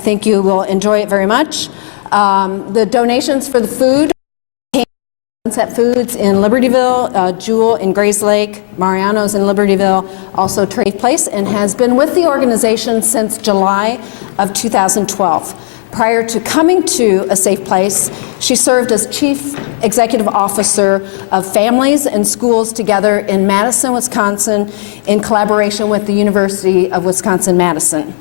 I think you will enjoy it very much. The donations for the food came from Sunset Foods in Libertyville, Jewel in Grayslake, Mariano's in Libertyville, also Trade Place, and has been with the organization since July of 2012. Prior to coming to A Safe Place, she served as Chief Executive Officer of Families and Schools Together in Madison, Wisconsin, in collaboration with the University of Wisconsin-Madison.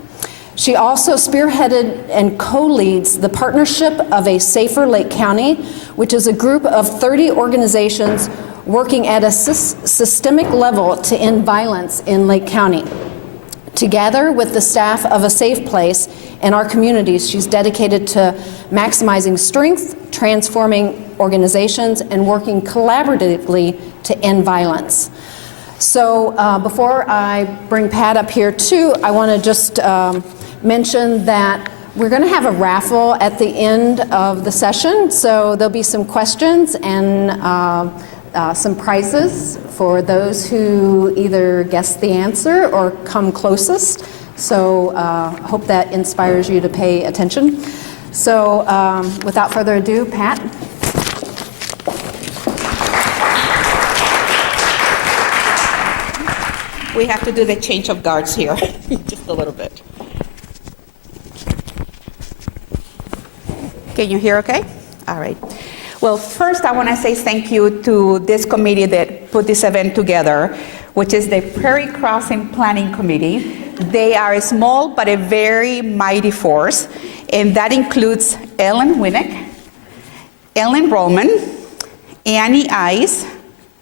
She also spearheaded and co-leads the partnership of A Safer Lake County, which is a group of 30 organizations working at a systemic level to end violence in Lake County. Together with the staff of A Safe Place and our communities, she's dedicated to maximizing strength, transforming organizations, and working collaboratively to end violence. So before I bring Pat up here too, I want to just mention that we're going to have a raffle at the end of the session. So there'll be some questions and some prizes for those who either guess the answer or come closest. So hope that inspires you to pay attention. So without further ado, Pat. We have to do the change of guards here, just a little bit. Can you hear okay? All right. Well, first I want to say thank you to this committee that put this event together, which is the Prairie Crossing Planning Committee. They are a small but a very mighty force, and that includes Ellen Winnick, Ellen Roman, Annie Ice,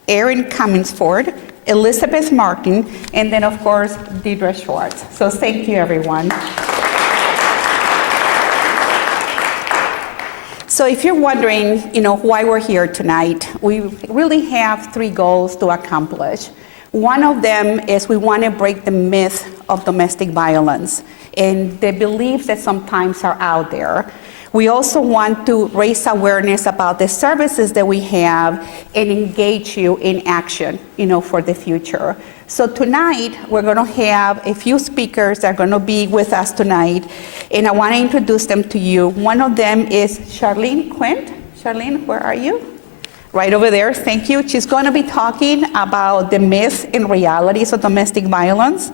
Erin Cummingsford, Elizabeth Martin, and then of course, Deidre Schwartz. So thank you, everyone. So if you're wondering, why we're here tonight, we really have 3 goals to accomplish. One of them is we want to break the myth of domestic violence and the beliefs that sometimes are out there. We also want to raise awareness about the services that we have and engage you in action, for the future. So tonight, we're going to have a few speakers that are going to be with us tonight, and I want to introduce them to you. One of them is Charlene Quint. Charlene, where are you? Right over there, thank you. She's going to be talking about the myths and realities of domestic violence.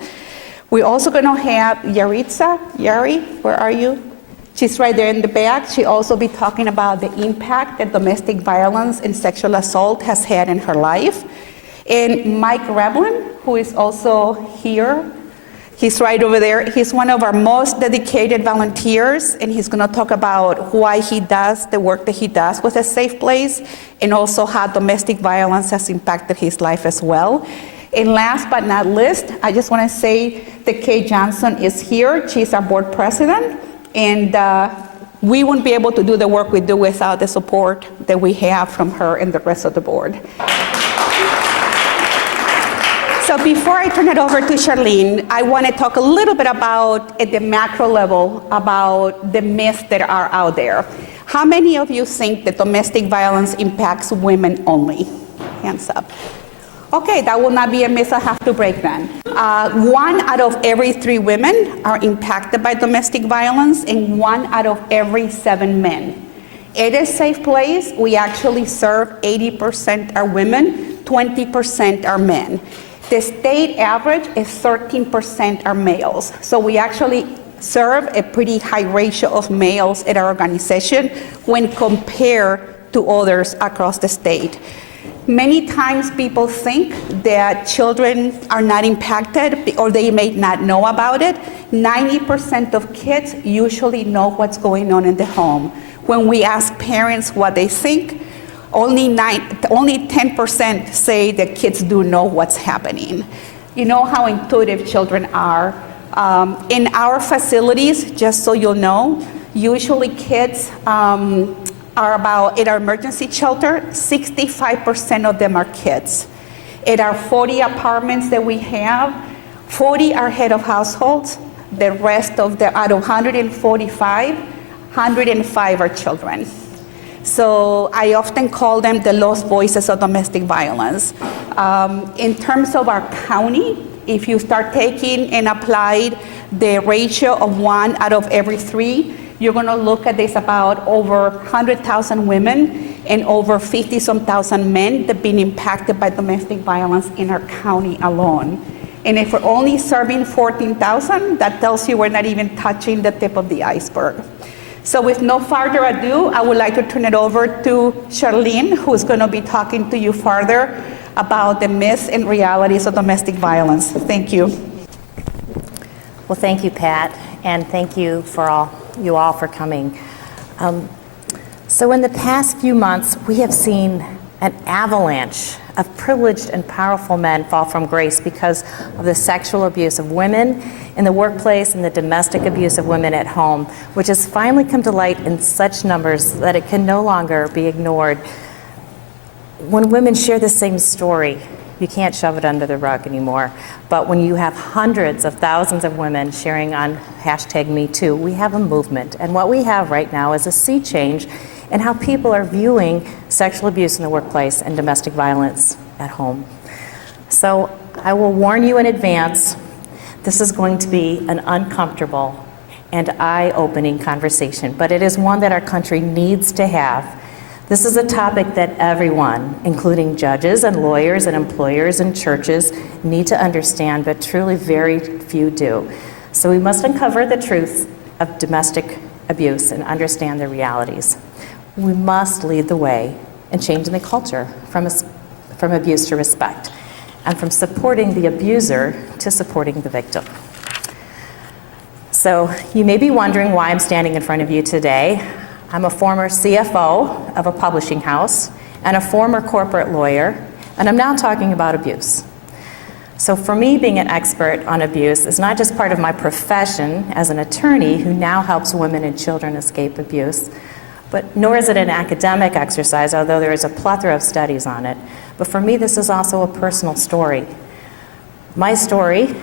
We're also going to have Yaritza. Yari, where are you? She's right there in the back. She'll also be talking about the impact that domestic violence and sexual assault has had in her life. And Mike Reblin, who is also here. He's right over there. He's one of our most dedicated volunteers, and he's going to talk about why he does the work that he does with A Safe Place, and also how domestic violence has impacted his life as well. And last but not least, I just want to say that Kay Johnson is here. She's our board president. And we wouldn't be able to do the work we do without the support that we have from her and the rest of the board. So before I turn it over to Charlene, I want to talk a little bit about, at the macro level, about the myths that are out there. How many of you think that domestic violence impacts women only? Hands up. Okay, that will not be a myth I have to break then. 1 out of every 3 women are impacted by domestic violence, and 1 out of every 7 men. At A Safe Place, we actually serve 80% are women, 20% are men. The state average is 13% are males. So we actually serve a pretty high ratio of males at our organization when compared to others across the state. Many times people think that children are not impacted or they may not know about it. 90% of kids usually know what's going on in the home. When we ask parents what they think, only 10% say that kids do know what's happening. You know how intuitive children are. In our facilities, just so you'll know, usually kids are about, in our emergency shelter, 65% of them are kids. In our 40 apartments that we have, 40 are head of households. The rest of the, out of 145, 105 are children. So I often call them the lost voices of domestic violence. In terms of our county, if you start taking and applied the ratio of 1 out of every 3, you're going to look at this about over 100,000 women and over 50-some thousand men that have been impacted by domestic violence in our county alone. And if we're only serving 14,000, that tells you we're not even touching the tip of the iceberg. So with no further ado, I would like to turn it over to Charlene, who's going to be talking to you further about the myths and realities of domestic violence. Thank you. Well, thank you, Pat, and thank you for you all for coming. So in the past few months, we have seen an avalanche of privileged and powerful men fall from grace because of the sexual abuse of women in the workplace and the domestic abuse of women at home, which has finally come to light in such numbers that it can no longer be ignored. When women share the same story, you can't shove it under the rug anymore. But when you have hundreds of thousands of women sharing on #MeToo, we have a movement. And what we have right now is a sea change in how people are viewing sexual abuse in the workplace and domestic violence at home. So I will warn you in advance, this is going to be an uncomfortable and eye-opening conversation, but it is one that our country needs to have. This is a topic that everyone, including judges and lawyers and employers and churches, need to understand, but truly very few do. So we must uncover the truth of domestic abuse and understand the realities. We must lead the way in changing the culture from abuse to respect, and from supporting the abuser to supporting the victim. So you may be wondering why I'm standing in front of you today. I'm a former CFO of a publishing house and a former corporate lawyer, and I'm now talking about abuse. So for me, being an expert on abuse is not just part of my profession as an attorney who now helps women and children escape abuse, but nor is it an academic exercise, although there is a plethora of studies on it. But for me, this is also a personal story. My story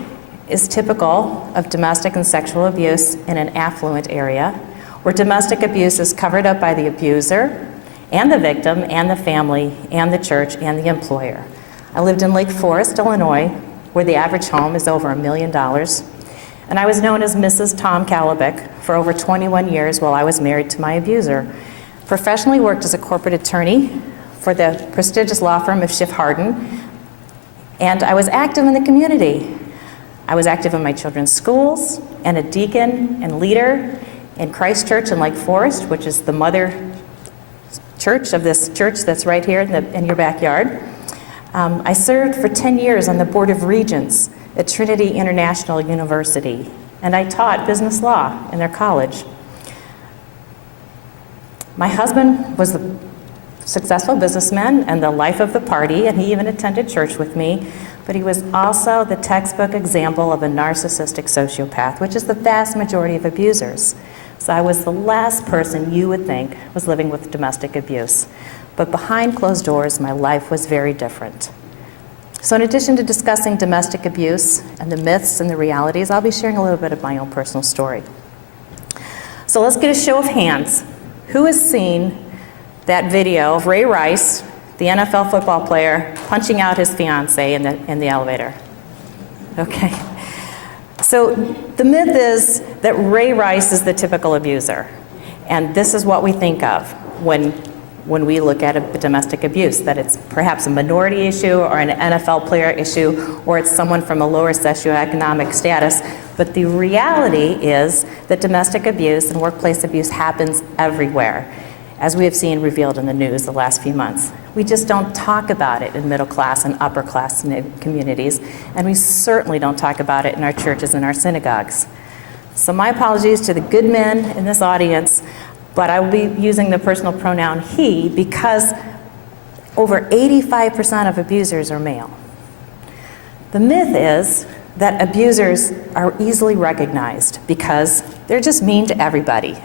is typical of domestic and sexual abuse in an affluent area, where domestic abuse is covered up by the abuser and the victim and the family and the church and the employer. I lived in Lake Forest, Illinois, where the average home is over $1 million. And I was known as Mrs. Tom Kalabic for over 21 years while I was married to my abuser. Professionally worked as a corporate attorney for the prestigious law firm of Schiff Hardin, and I was active in the community. I was active in my children's schools and a deacon and leader in Christ Church in Lake Forest, which is the mother church of this church that's right here in your backyard. I served for 10 years on the Board of Regents at Trinity International University, and I taught business law in their college. My husband was a successful businessman and the life of the party, and he even attended church with me, but he was also the textbook example of a narcissistic sociopath, which is the vast majority of abusers. So I was the last person you would think was living with domestic abuse. But behind closed doors, my life was very different. So in addition to discussing domestic abuse and the myths and the realities, I'll be sharing a little bit of my own personal story. So let's get a show of hands. Who has seen that video of Ray Rice, the NFL football player, punching out his fiancée in the elevator? Okay. So the myth is that Ray Rice is the typical abuser. And this is what we think of when we look at a domestic abuse, that it's perhaps a minority issue or an NFL player issue, or it's someone from a lower socioeconomic status. But the reality is that domestic abuse and workplace abuse happens everywhere, as we have seen revealed in the news the last few months. We just don't talk about it in middle class and upper class communities, and we certainly don't talk about it in our churches and our synagogues. So my apologies to the good men in this audience, but I will be using the personal pronoun he because over 85% of abusers are male. The myth is that abusers are easily recognized because they're just mean to everybody.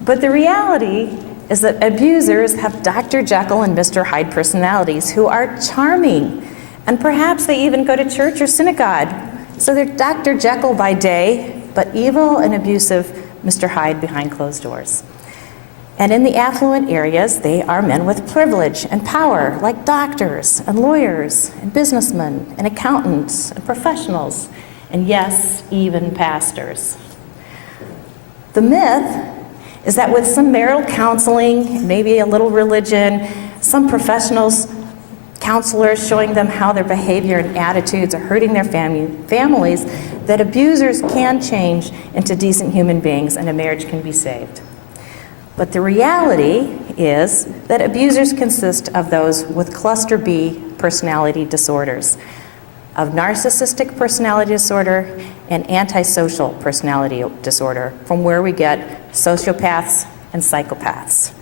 But the reality is that abusers have Dr. Jekyll and Mr. Hyde personalities who are charming, and perhaps they even go to church or synagogue. So they're Dr. Jekyll by day, but evil and abusive Mr. Hyde behind closed doors. And in the affluent areas, they are men with privilege and power, like doctors and lawyers and businessmen and accountants and professionals. and yes, even pastors. The myth is that with some marital counseling, maybe a little religion, some professionals, counselors showing them how their behavior and attitudes are hurting their families, that abusers can change into decent human beings and a marriage can be saved. But the reality is that abusers consist of those with cluster B personality disorders, of narcissistic personality disorder and antisocial personality disorder, from where we get sociopaths and psychopaths.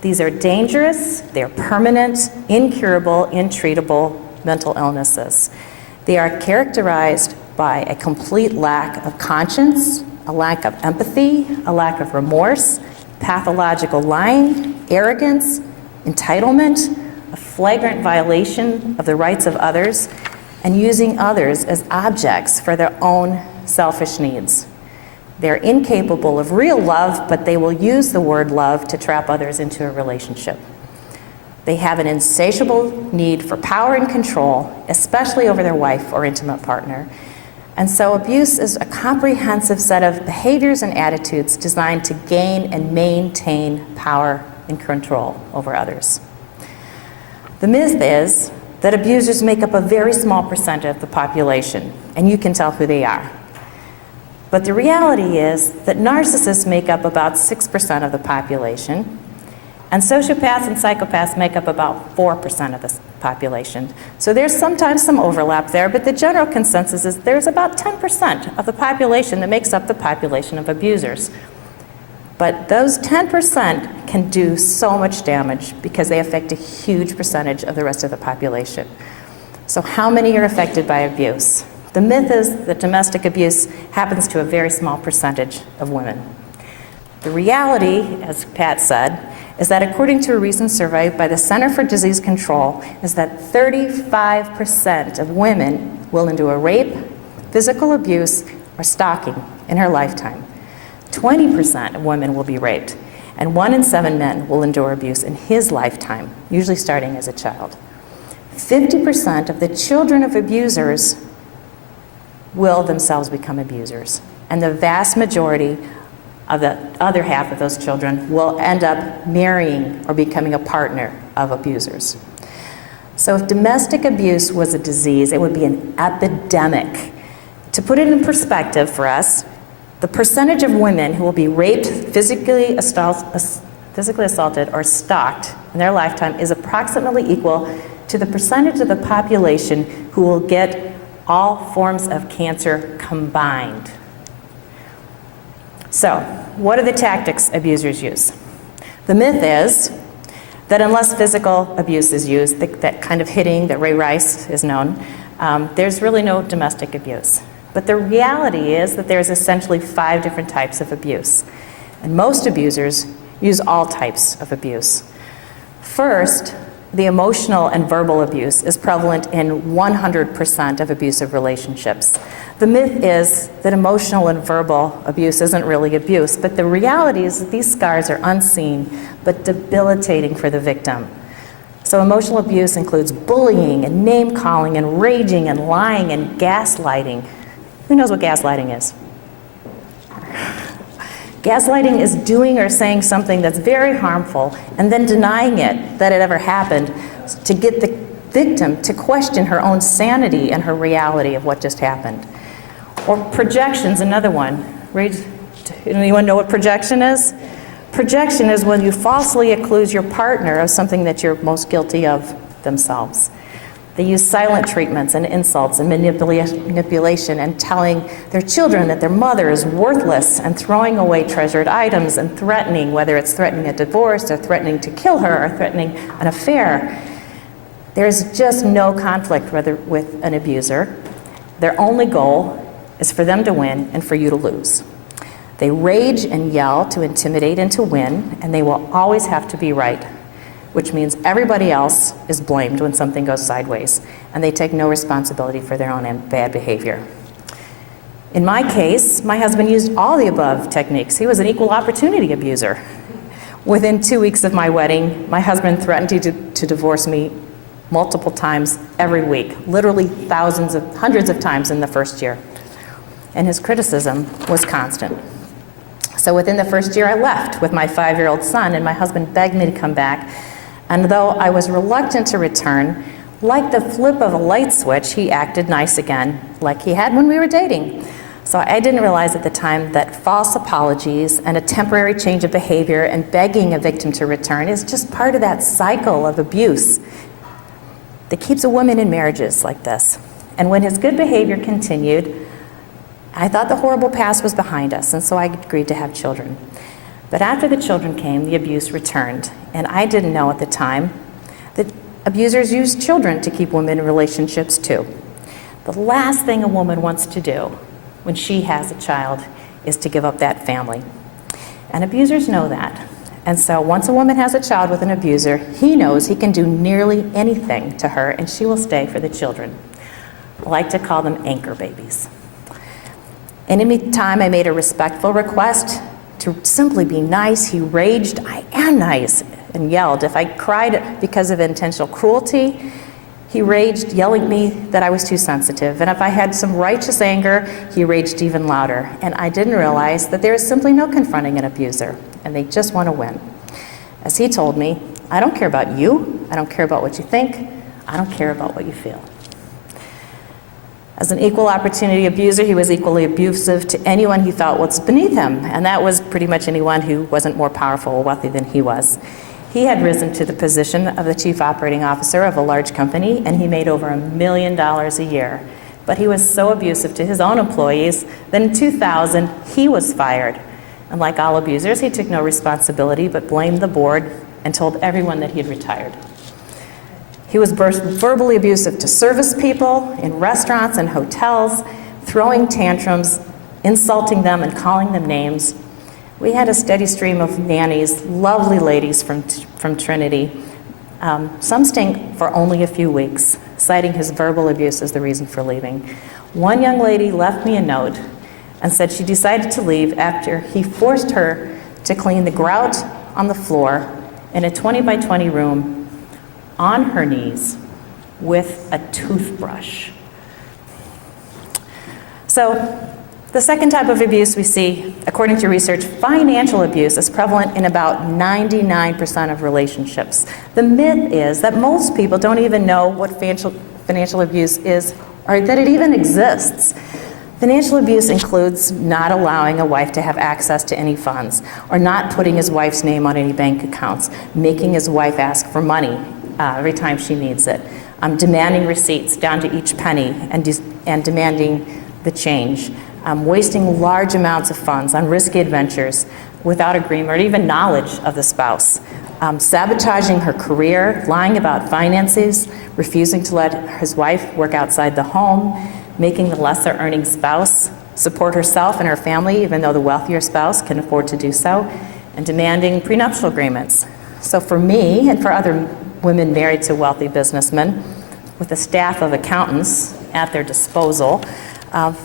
These are dangerous, they're permanent, incurable, intreatable mental illnesses. They are characterized by a complete lack of conscience, a lack of empathy, a lack of remorse, pathological lying, arrogance, entitlement, a flagrant violation of the rights of others, and using others as objects for their own selfish needs. They're incapable of real love, but they will use the word love to trap others into a relationship. They have an insatiable need for power and control, especially over their wife or intimate partner. And so abuse is a comprehensive set of behaviors and attitudes designed to gain and maintain power and control over others. The myth is that abusers make up a very small percent of the population, and you can tell who they are. But the reality is that narcissists make up about 6% of the population, and sociopaths and psychopaths make up about 4% of the population. So there's sometimes some overlap there, but the general consensus is there's about 10% of the population that makes up the population of abusers. But those 10% can do so much damage because they affect a huge percentage of the rest of the population. So how many are affected by abuse? The myth is that domestic abuse happens to a very small percentage of women. The reality, as Pat said, is that according to a recent survey by the Center for Disease Control, is that 35% of women will endure rape, physical abuse, or stalking in her lifetime. 20% of women will be raped, and 1 in 7 men will endure abuse in his lifetime, usually starting as a child. 50% of the children of abusers will themselves become abusers, and the vast majority of the other half of those children will end up marrying or becoming a partner of abusers. So if domestic abuse was a disease, it would be an epidemic. To put it in perspective for us, the percentage of women who will be raped, physically assaulted, or stalked in their lifetime is approximately equal to the percentage of the population who will get all forms of cancer combined. So, what are the tactics abusers use? The myth is that unless physical abuse is used, that kind of hitting that Ray Rice is known, there's really no domestic abuse. But the reality is that there's essentially 5 different types of abuse. And most abusers use all types of abuse. First, the emotional and verbal abuse is prevalent in 100% of abusive relationships. The myth is that emotional and verbal abuse isn't really abuse, but the reality is that these scars are unseen but debilitating for the victim. So emotional abuse includes bullying and name-calling and raging and lying and gaslighting. Who knows what gaslighting is? Gaslighting is doing or saying something that's very harmful and then denying it, that it ever happened, to get the victim to question her own sanity and her reality of what just happened. Or projection's another one. Anyone know what projection is? Projection is when you falsely accuse your partner of something that you're most guilty of themselves. They use silent treatments and insults and manipulation and telling their children that their mother is worthless and throwing away treasured items and threatening, whether it's threatening a divorce or threatening to kill her or threatening an affair. There's just no conflict with an abuser. Their only goal is for them to win and for you to lose. They rage and yell to intimidate and to win, and they will always have to be right, which means everybody else is blamed when something goes sideways, and they take no responsibility for their own bad behavior. In my case, my husband used all the above techniques. He was an equal opportunity abuser. Within 2 weeks of my wedding, my husband threatened to divorce me multiple times every week, literally hundreds of times in the first year. and his criticism was constant. So within the first year, I left with my 5-year-old son, and my husband begged me to come back. And though I was reluctant to return, like the flip of a light switch, he acted nice again, like he had when we were dating. So I didn't realize at the time that false apologies and a temporary change of behavior and begging a victim to return is just part of that cycle of abuse that keeps a woman in marriages like this. And when his good behavior continued, I thought the horrible past was behind us, and so I agreed to have children. But after the children came, the abuse returned, and I didn't know at the time that abusers use children to keep women in relationships too. The last thing a woman wants to do when she has a child is to give up that family. And abusers know that. And so once a woman has a child with an abuser, he knows he can do nearly anything to her and she will stay for the children. I like to call them anchor babies. And any time I made a respectful request to simply be nice, he raged, "I am nice," and yelled. If I cried because of intentional cruelty, he raged, yelling at me that I was too sensitive. And if I had some righteous anger, he raged even louder. And I didn't realize that there is simply no confronting an abuser, and they just want to win. As he told me, "I don't care about you, I don't care about what you think, I don't care about what you feel." As an equal opportunity abuser, he was equally abusive to anyone he felt was beneath him, and that was pretty much anyone who wasn't more powerful or wealthy than he was. He had risen to the position of the chief operating officer of a large company, and he made over $1 million a year. But he was so abusive to his own employees that in 2000, he was fired. And like all abusers, he took no responsibility but blamed the board and told everyone that he had retired. He was verbally abusive to service people in restaurants and hotels, throwing tantrums, insulting them and calling them names. We had a steady stream of nannies, lovely ladies from Trinity, some staying for only a few weeks, citing his verbal abuse as the reason for leaving. One young lady left me a note and said she decided to leave after he forced her to clean the grout on the floor in a 20 by 20 room on her knees with a toothbrush. So, the second type of abuse we see, according to research, financial abuse is prevalent in about 99% of relationships. The myth is that most people don't even know what financial abuse is or that it even exists. Financial abuse includes not allowing a wife to have access to any funds, or not putting his wife's name on any bank accounts, making his wife ask for money every time she needs it, demanding receipts down to each penny and demanding the change. Wasting large amounts of funds on risky adventures without agreement or even knowledge of the spouse, sabotaging her career, lying about finances, refusing to let his wife work outside the home, making the lesser earning spouse support herself and her family even though the wealthier spouse can afford to do so, and demanding prenuptial agreements. So for me and for other women married to wealthy businessmen with a staff of accountants at their disposal,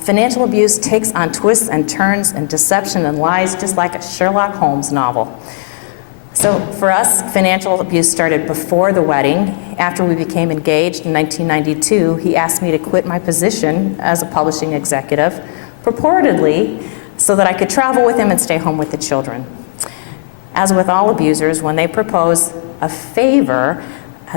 financial abuse takes on twists and turns and deception and lies just like a Sherlock Holmes novel. So for us, financial abuse started before the wedding. After we became engaged in 1992, he asked me to quit my position as a publishing executive, purportedly so that I could travel with him and stay home with the children. As with all abusers, when they propose a favor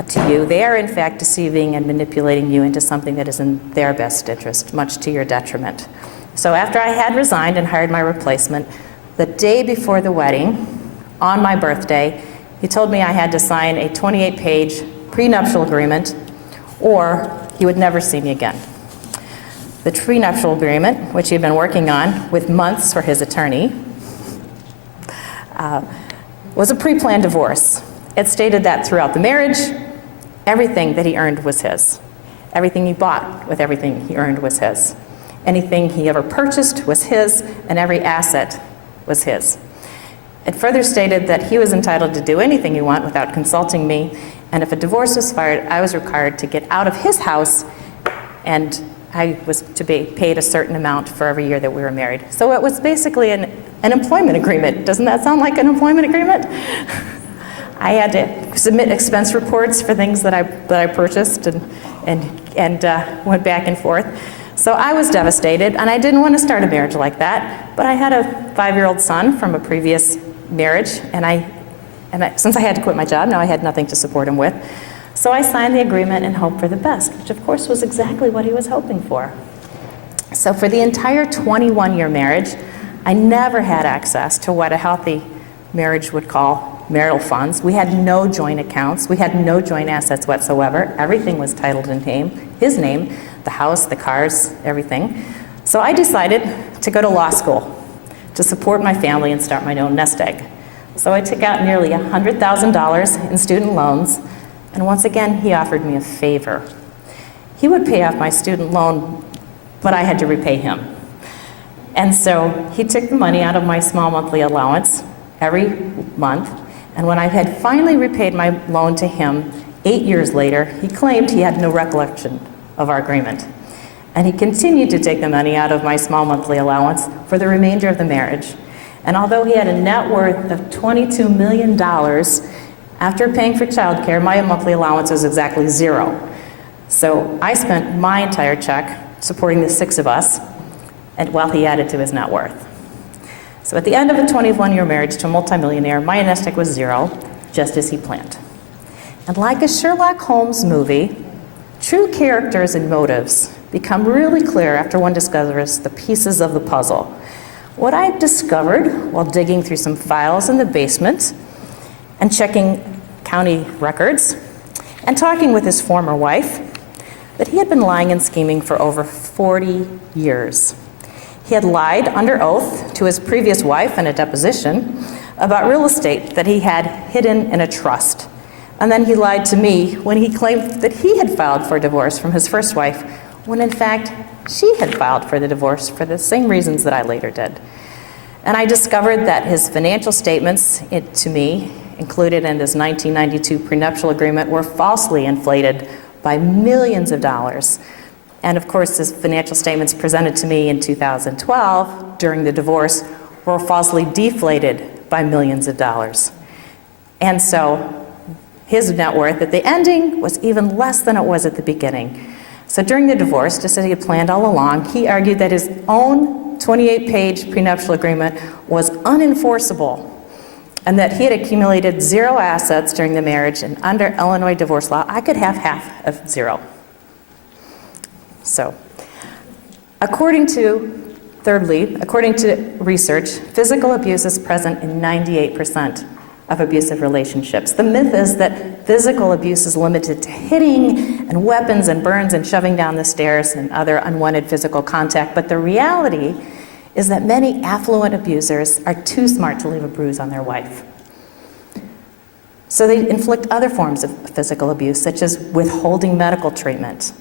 to you, they are in fact deceiving and manipulating you into something that is in their best interest, much to your detriment. So after I had resigned and hired my replacement, the day before the wedding, on my birthday, he told me I had to sign a 28-page prenuptial agreement or he would never see me again. The prenuptial agreement, which he had been working on with months for his attorney, was a pre-planned divorce. It stated that throughout the marriage, everything that he earned was his. Everything he bought with everything he earned was his. Anything he ever purchased was his, and every asset was his. It further stated that he was entitled to do anything he wanted without consulting me, and if a divorce was filed, I was required to get out of his house, and I was to be paid a certain amount for every year that we were married. So it was basically an employment agreement. Doesn't that sound like an employment agreement? I had to submit expense reports for things that I purchased and went back and forth. So I was devastated, and I didn't want to start a marriage like that, but I had a 5-year-old son from a previous marriage, since I had to quit my job, now I had nothing to support him with. So I signed the agreement and hoped for the best, which of course was exactly what he was hoping for. So for the entire 21-year marriage, I never had access to what a healthy marriage would call marital funds. We had no joint accounts. We had no joint assets whatsoever. Everything was titled in his name, the house, the cars, everything. So I decided to go to law school to support my family and start my own nest egg. So I took out nearly $100,000 in student loans, and once again, he offered me a favor. He would pay off my student loan, but I had to repay him. And so he took the money out of my small monthly allowance every month, and when I had finally repaid my loan to him 8 years later, he claimed he had no recollection of our agreement. And he continued to take the money out of my small monthly allowance for the remainder of the marriage. And although he had a net worth of $22 million, after paying for childcare, my monthly allowance was exactly zero. So I spent my entire check supporting the 6 of us, and while he added to his net worth. So at the end of a 21-year marriage to a multimillionaire, my nest egg was zero, just as he planned. And like a Sherlock Holmes movie, true characters and motives become really clear after one discovers the pieces of the puzzle. What I discovered while digging through some files in the basement and checking county records and talking with his former wife, that he had been lying and scheming for over 40 years. He had lied under oath to his previous wife in a deposition about real estate that he had hidden in a trust. And then he lied to me when he claimed that he had filed for divorce from his first wife, when in fact she had filed for the divorce for the same reasons that I later did. And I discovered that his financial statements to me, included in his 1992 prenuptial agreement, were falsely inflated by millions of dollars. And of course, his financial statements presented to me in 2012 during the divorce were falsely deflated by millions of dollars. And so his net worth at the ending was even less than it was at the beginning. So during the divorce, just as he had planned all along, he argued that his own 28-page prenuptial agreement was unenforceable and that he had accumulated zero assets during the marriage, and under Illinois divorce law, I could have half of zero. So, according to research, physical abuse is present in 98% of abusive relationships. The myth is that physical abuse is limited to hitting and weapons and burns and shoving down the stairs and other unwanted physical contact, but the reality is that many affluent abusers are too smart to leave a bruise on their wife. So they inflict other forms of physical abuse, such as withholding medical treatment,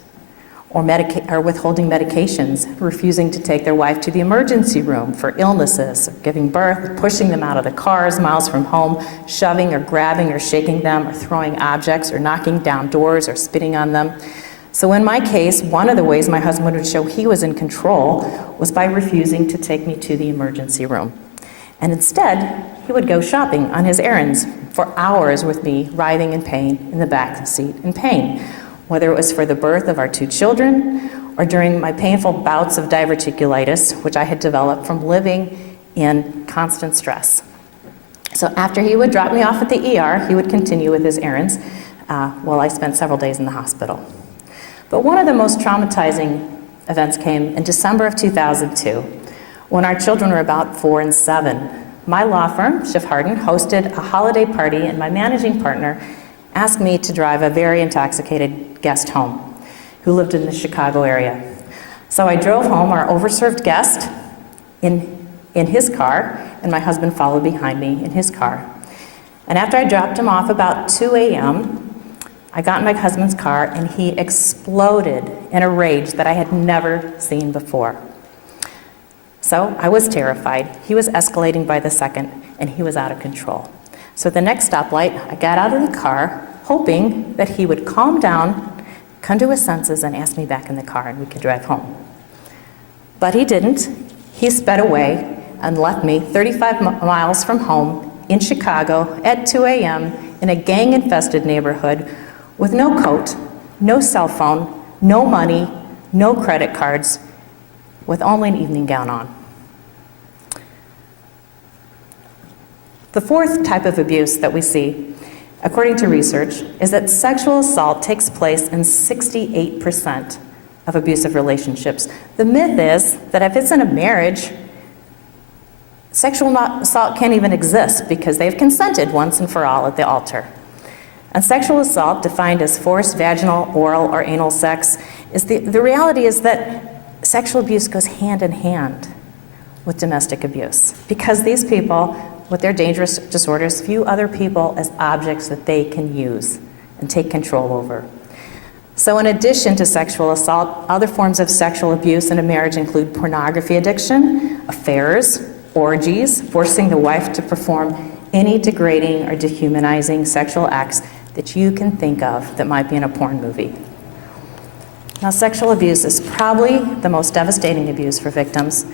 or withholding medications, refusing to take their wife to the emergency room for illnesses, or giving birth, pushing them out of the cars miles from home, shoving or grabbing or shaking them, or throwing objects, or knocking down doors, or spitting on them. So in my case, one of the ways my husband would show he was in control was by refusing to take me to the emergency room. And instead, he would go shopping on his errands for hours with me, writhing in pain in the back seat in pain, whether it was for the birth of our 2 children or during my painful bouts of diverticulitis, which I had developed from living in constant stress. So after he would drop me off at the ER, he would continue with his errands while I spent several days in the hospital. But one of the most traumatizing events came in December of 2002, when our children were about 4 and 7. My law firm, Schiff Hardin, hosted a holiday party, and my managing partner asked me to drive a very intoxicated guest home who lived in the Chicago area. So I drove home our overserved guest in his car, and my husband followed behind me in his car. And after I dropped him off about 2 a.m., I got in my husband's car, and he exploded in a rage that I had never seen before. So I was terrified. He was escalating by the second, and he was out of control. So at the next stoplight, I got out of the car, hoping that he would calm down, come to his senses, and ask me back in the car, and we could drive home. But he didn't. He sped away and left me 35 miles from home in Chicago at 2 a.m. in a gang-infested neighborhood with no coat, no cell phone, no money, no credit cards, with only an evening gown on. The fourth type of abuse that we see, according to research, is that sexual assault takes place in 68% of abusive relationships. The myth is that if it's in a marriage, sexual assault can't even exist because they've consented once and for all at the altar. And sexual assault, defined as forced vaginal, oral, or anal sex, the reality is that sexual abuse goes hand in hand with domestic abuse because these people, with their dangerous disorders, view other people as objects that they can use and take control over. So in addition to sexual assault, other forms of sexual abuse in a marriage include pornography addiction, affairs, orgies, forcing the wife to perform any degrading or dehumanizing sexual acts that you can think of that might be in a porn movie. Now, sexual abuse is probably the most devastating abuse for victims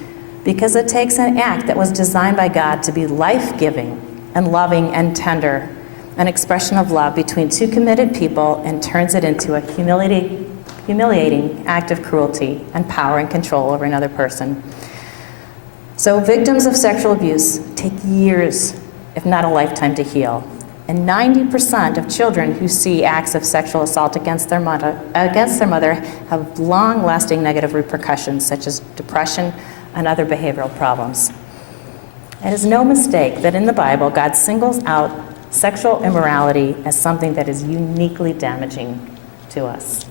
because it takes an act that was designed by God to be life-giving and loving and tender, an expression of love between two committed people, and turns it into a humiliating act of cruelty and power and control over another person. So victims of sexual abuse take years, if not a lifetime, to heal. And 90% of children who see acts of sexual assault against their mother have long-lasting negative repercussions, such as depression and other behavioral problems. It is no mistake that in the Bible, God singles out sexual immorality as something that is uniquely damaging to us.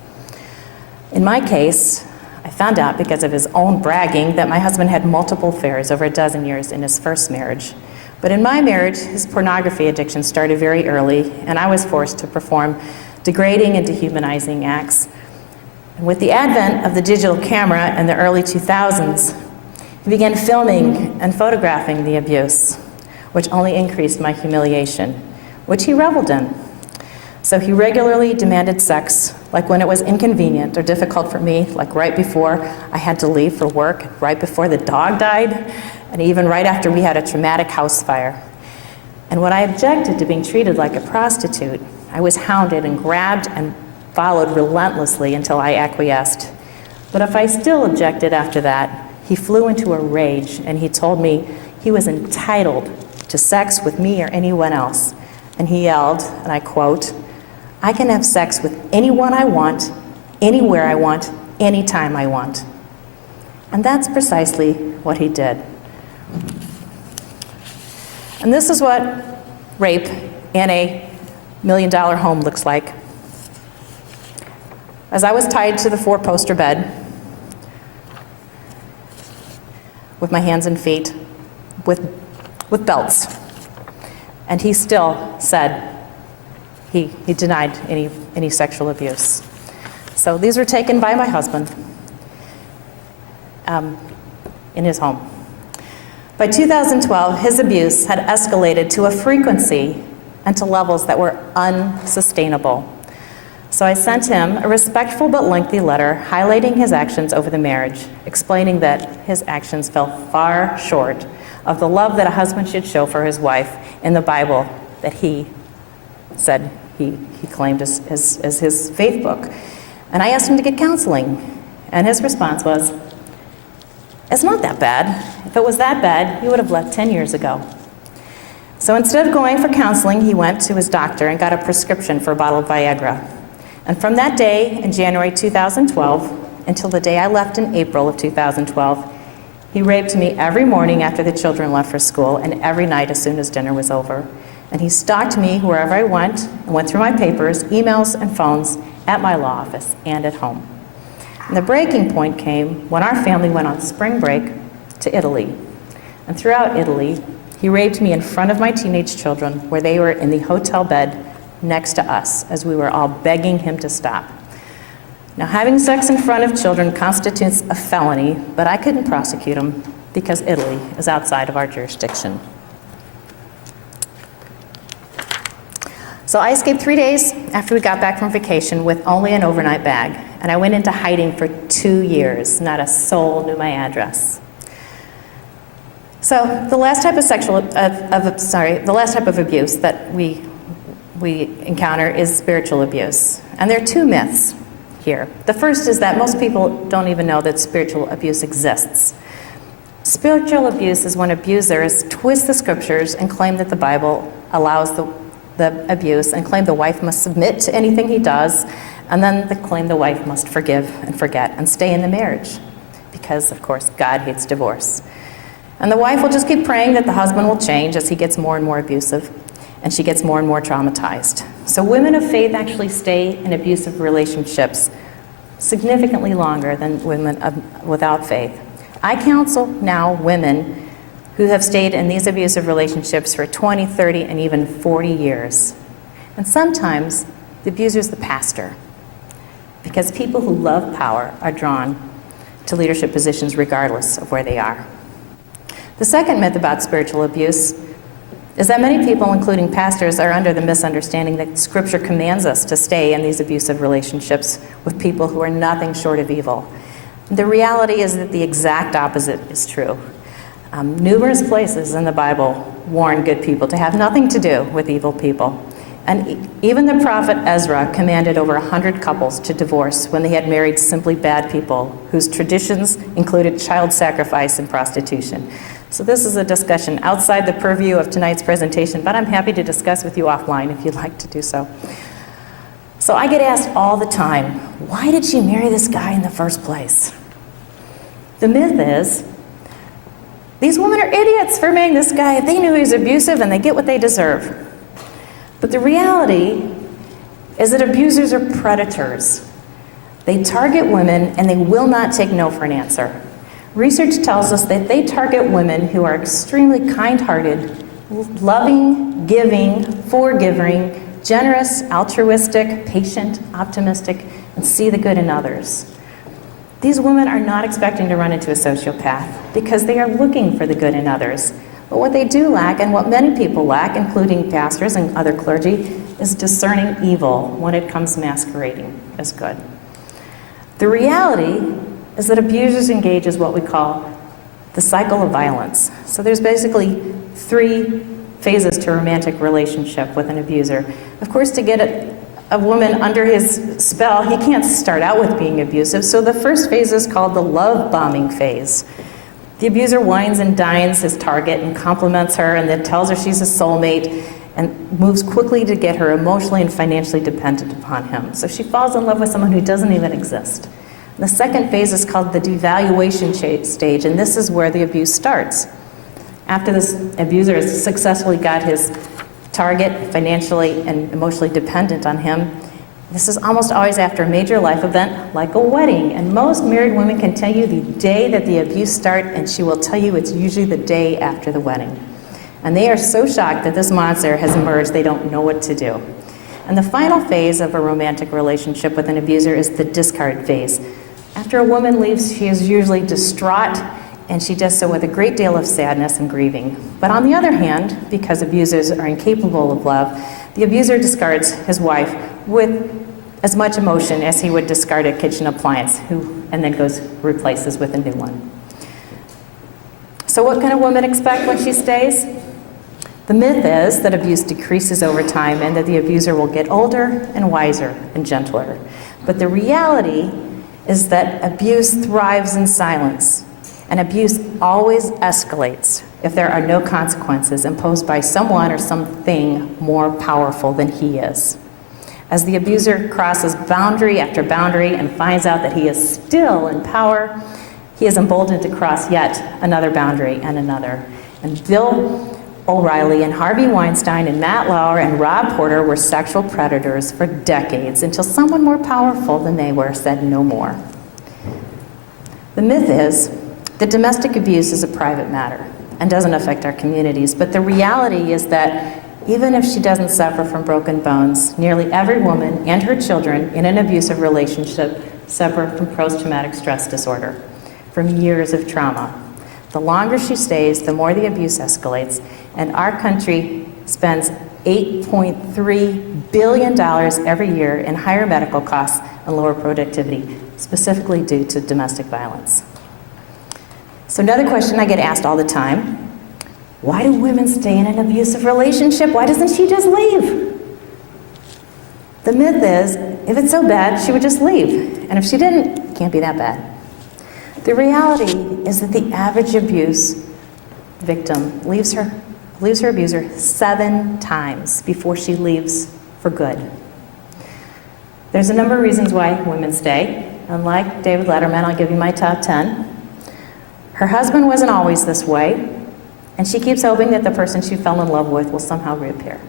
In my case, I found out because of his own bragging that my husband had multiple affairs over a dozen years in his first marriage. But in my marriage, his pornography addiction started very early, and I was forced to perform degrading and dehumanizing acts. And with the advent of the digital camera in the early 2000s, he began filming and photographing the abuse, which only increased my humiliation, which he reveled in. So he regularly demanded sex, like when it was inconvenient or difficult for me, like right before I had to leave for work, right before the dog died, and even right after we had a traumatic house fire. And when I objected to being treated like a prostitute, I was hounded and grabbed and followed relentlessly until I acquiesced. But if I still objected after that, he flew into a rage and he told me he was entitled to sex with me or anyone else. And he yelled, and I quote, "I can have sex with anyone I want, anywhere I want, anytime I want." And that's precisely what he did. And this is what rape in a $1 million home looks like. As I was tied to the four-poster bed with my hands and feet with belts, and he still said he denied any sexual abuse. So these were taken by my husband in his home. By 2012, his abuse had escalated to a frequency and to levels that were unsustainable. So I sent him a respectful but lengthy letter highlighting his actions over the marriage, explaining that his actions fell far short of the love that a husband should show for his wife in the Bible that he said he claimed as his faith book. And I asked him to get counseling, and his response was, "It's not that bad. If it was that bad, you would have left 10 years ago." So instead of going for counseling, he went to his doctor and got a prescription for a bottle of Viagra. And from that day in January 2012 until the day I left in April of 2012, he raped me every morning after the children left for school and every night as soon as dinner was over. And he stalked me wherever I went and went through my papers, emails, and phones at my law office and at home. And the breaking point came when our family went on spring break to Italy. And throughout Italy, he raped me in front of my teenage children where they were in the hotel bed next to us as we were all begging him to stop. Now, having sex in front of children constitutes a felony, but I couldn't prosecute him because Italy is outside of our jurisdiction. So I escaped 3 days after we got back from vacation with only an overnight bag, and I went into hiding for 2 years. Not a soul knew my address. So the last type of abuse that we encounter is spiritual abuse. And there are two myths here. The first is that most people don't even know that spiritual abuse exists. Spiritual abuse is when abusers twist the scriptures and claim that the Bible allows the abuse, and claim the wife must submit to anything he does, and then they claim the wife must forgive and forget and stay in the marriage, because, of course, God hates divorce. And the wife will just keep praying that the husband will change as he gets more and more abusive, and she gets more and more traumatized. So women of faith actually stay in abusive relationships significantly longer than women without faith. I counsel now women who have stayed in these abusive relationships for 20, 30, and even 40 years. And sometimes the abuser is the pastor, because people who love power are drawn to leadership positions regardless of where they are. The second myth about spiritual abuse is that many people, including pastors, are under the misunderstanding that Scripture commands us to stay in these abusive relationships with people who are nothing short of evil. The reality is that the exact opposite is true. Numerous places in the Bible warn good people to have nothing to do with evil people. And even the prophet Ezra commanded over 100 couples to divorce when they had married simply bad people whose traditions included child sacrifice and prostitution. So this is a discussion outside the purview of tonight's presentation, but I'm happy to discuss with you offline if you'd like to do so. So I get asked all the time, why did she marry this guy in the first place? The myth is, these women are idiots for marrying this guy. They knew he was abusive and they get what they deserve. But the reality is that abusers are predators. They target women and they will not take no for an answer. Research tells us that they target women who are extremely kind-hearted, loving, giving, forgiving, generous, altruistic, patient, optimistic, and see the good in others. These women are not expecting to run into a sociopath because they are looking for the good in others. But what they do lack, and what many people lack, including pastors and other clergy, is discerning evil when it comes masquerading as good. The reality is that abusers engage in what we call the cycle of violence. So there's basically 3 phases to a romantic relationship with an abuser. Of course, to get a woman under his spell, he can't start out with being abusive. So the first phase is called the love bombing phase. The abuser wines and dines his target and compliments her and then tells her she's a soulmate and moves quickly to get her emotionally and financially dependent upon him. So she falls in love with someone who doesn't even exist. The second phase is called the devaluation stage, and this is where the abuse starts. After this abuser has successfully got his target financially and emotionally dependent on him, this is almost always after a major life event like a wedding. And most married women can tell you the day that the abuse starts, and she will tell you it's usually the day after the wedding. And they are so shocked that this monster has emerged, they don't know what to do. And the final phase of a romantic relationship with an abuser is the discard phase. After a woman leaves, she is usually distraught, and she does so with a great deal of sadness and grieving. But on the other hand, because abusers are incapable of love, the abuser discards his wife with as much emotion as he would discard a kitchen appliance, and then replaces with a new one. So what can a woman expect when she stays? The myth is that abuse decreases over time and that the abuser will get older and wiser and gentler. But the reality is that abuse thrives in silence, and abuse always escalates if there are no consequences imposed by someone or something more powerful than he is. As the abuser crosses boundary after boundary and finds out that he is still in power, he is emboldened to cross yet another boundary and another. And Bill O'Reilly and Harvey Weinstein and Matt Lauer and Rob Porter were sexual predators for decades until someone more powerful than they were said no more. The myth is that domestic abuse is a private matter and doesn't affect our communities, but the reality is that even if she doesn't suffer from broken bones, nearly every woman and her children in an abusive relationship suffer from post-traumatic stress disorder, from years of trauma. The longer she stays, the more the abuse escalates, and our country spends $8.3 billion every year in higher medical costs and lower productivity, specifically due to domestic violence. So another question I get asked all the time, why do women stay in an abusive relationship? Why doesn't she just leave? The myth is if it's so bad, she would just leave. And if she didn't, it can't be that bad. The reality is that the average abuse victim leaves her abuser 7 times before she leaves for good. There's a number of reasons why women stay. Unlike David Letterman, I'll give you my top 10. Her husband wasn't always this way, and she keeps hoping that the person she fell in love with will somehow reappear.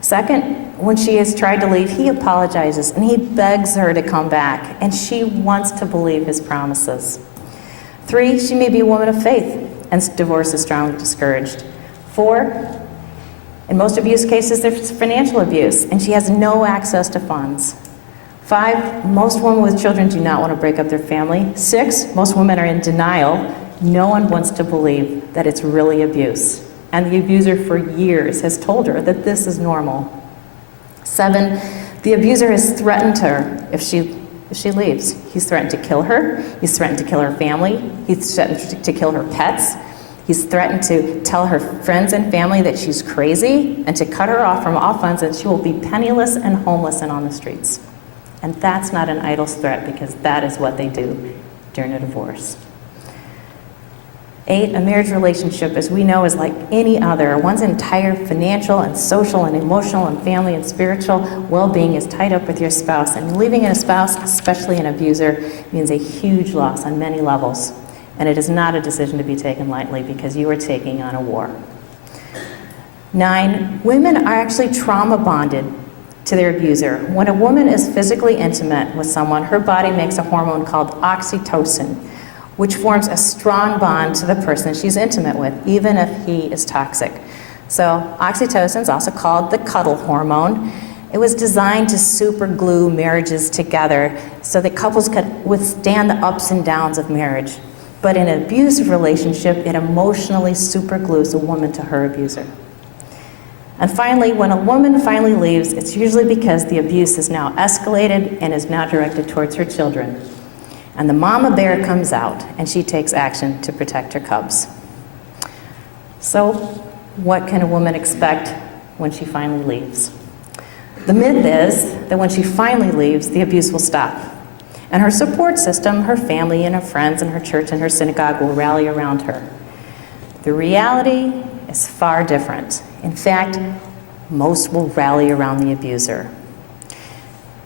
Second, when she has tried to leave, he apologizes and he begs her to come back, and she wants to believe his promises. 3, she may be a woman of faith, and divorce is strongly discouraged. 4, in most abuse cases, there's financial abuse, and she has no access to funds. 5, most women with children do not want to break up their family. 6, most women are in denial. No one wants to believe that it's really abuse. And the abuser for years has told her that this is normal. 7, the abuser has threatened her if she leaves. He's threatened to kill her. He's threatened to kill her family. He's threatened to kill her pets. He's threatened to tell her friends and family that she's crazy and to cut her off from all funds, and she will be penniless and homeless and on the streets. And that's not an idle threat, because that is what they do during a divorce. 8, a marriage relationship, as we know, is like any other. One's entire financial and social and emotional and family and spiritual well-being is tied up with your spouse. And leaving a spouse, especially an abuser, means a huge loss on many levels. And it is not a decision to be taken lightly, because you are taking on a war. 9, women are actually trauma bonded to their abuser. When a woman is physically intimate with someone, her body makes a hormone called oxytocin, which forms a strong bond to the person she's intimate with, even if he is toxic. So oxytocin is also called the cuddle hormone. It was designed to super glue marriages together so that couples could withstand the ups and downs of marriage. But in an abusive relationship, it emotionally super glues a woman to her abuser. And finally, when a woman finally leaves, it's usually because the abuse is now escalated and is now directed towards her children. And the mama bear comes out, and she takes action to protect her cubs. So, what can a woman expect when she finally leaves? The myth is that when she finally leaves, the abuse will stop. And her support system, her family and her friends and her church and her synagogue will rally around her. The reality is far different. In fact, most will rally around the abuser.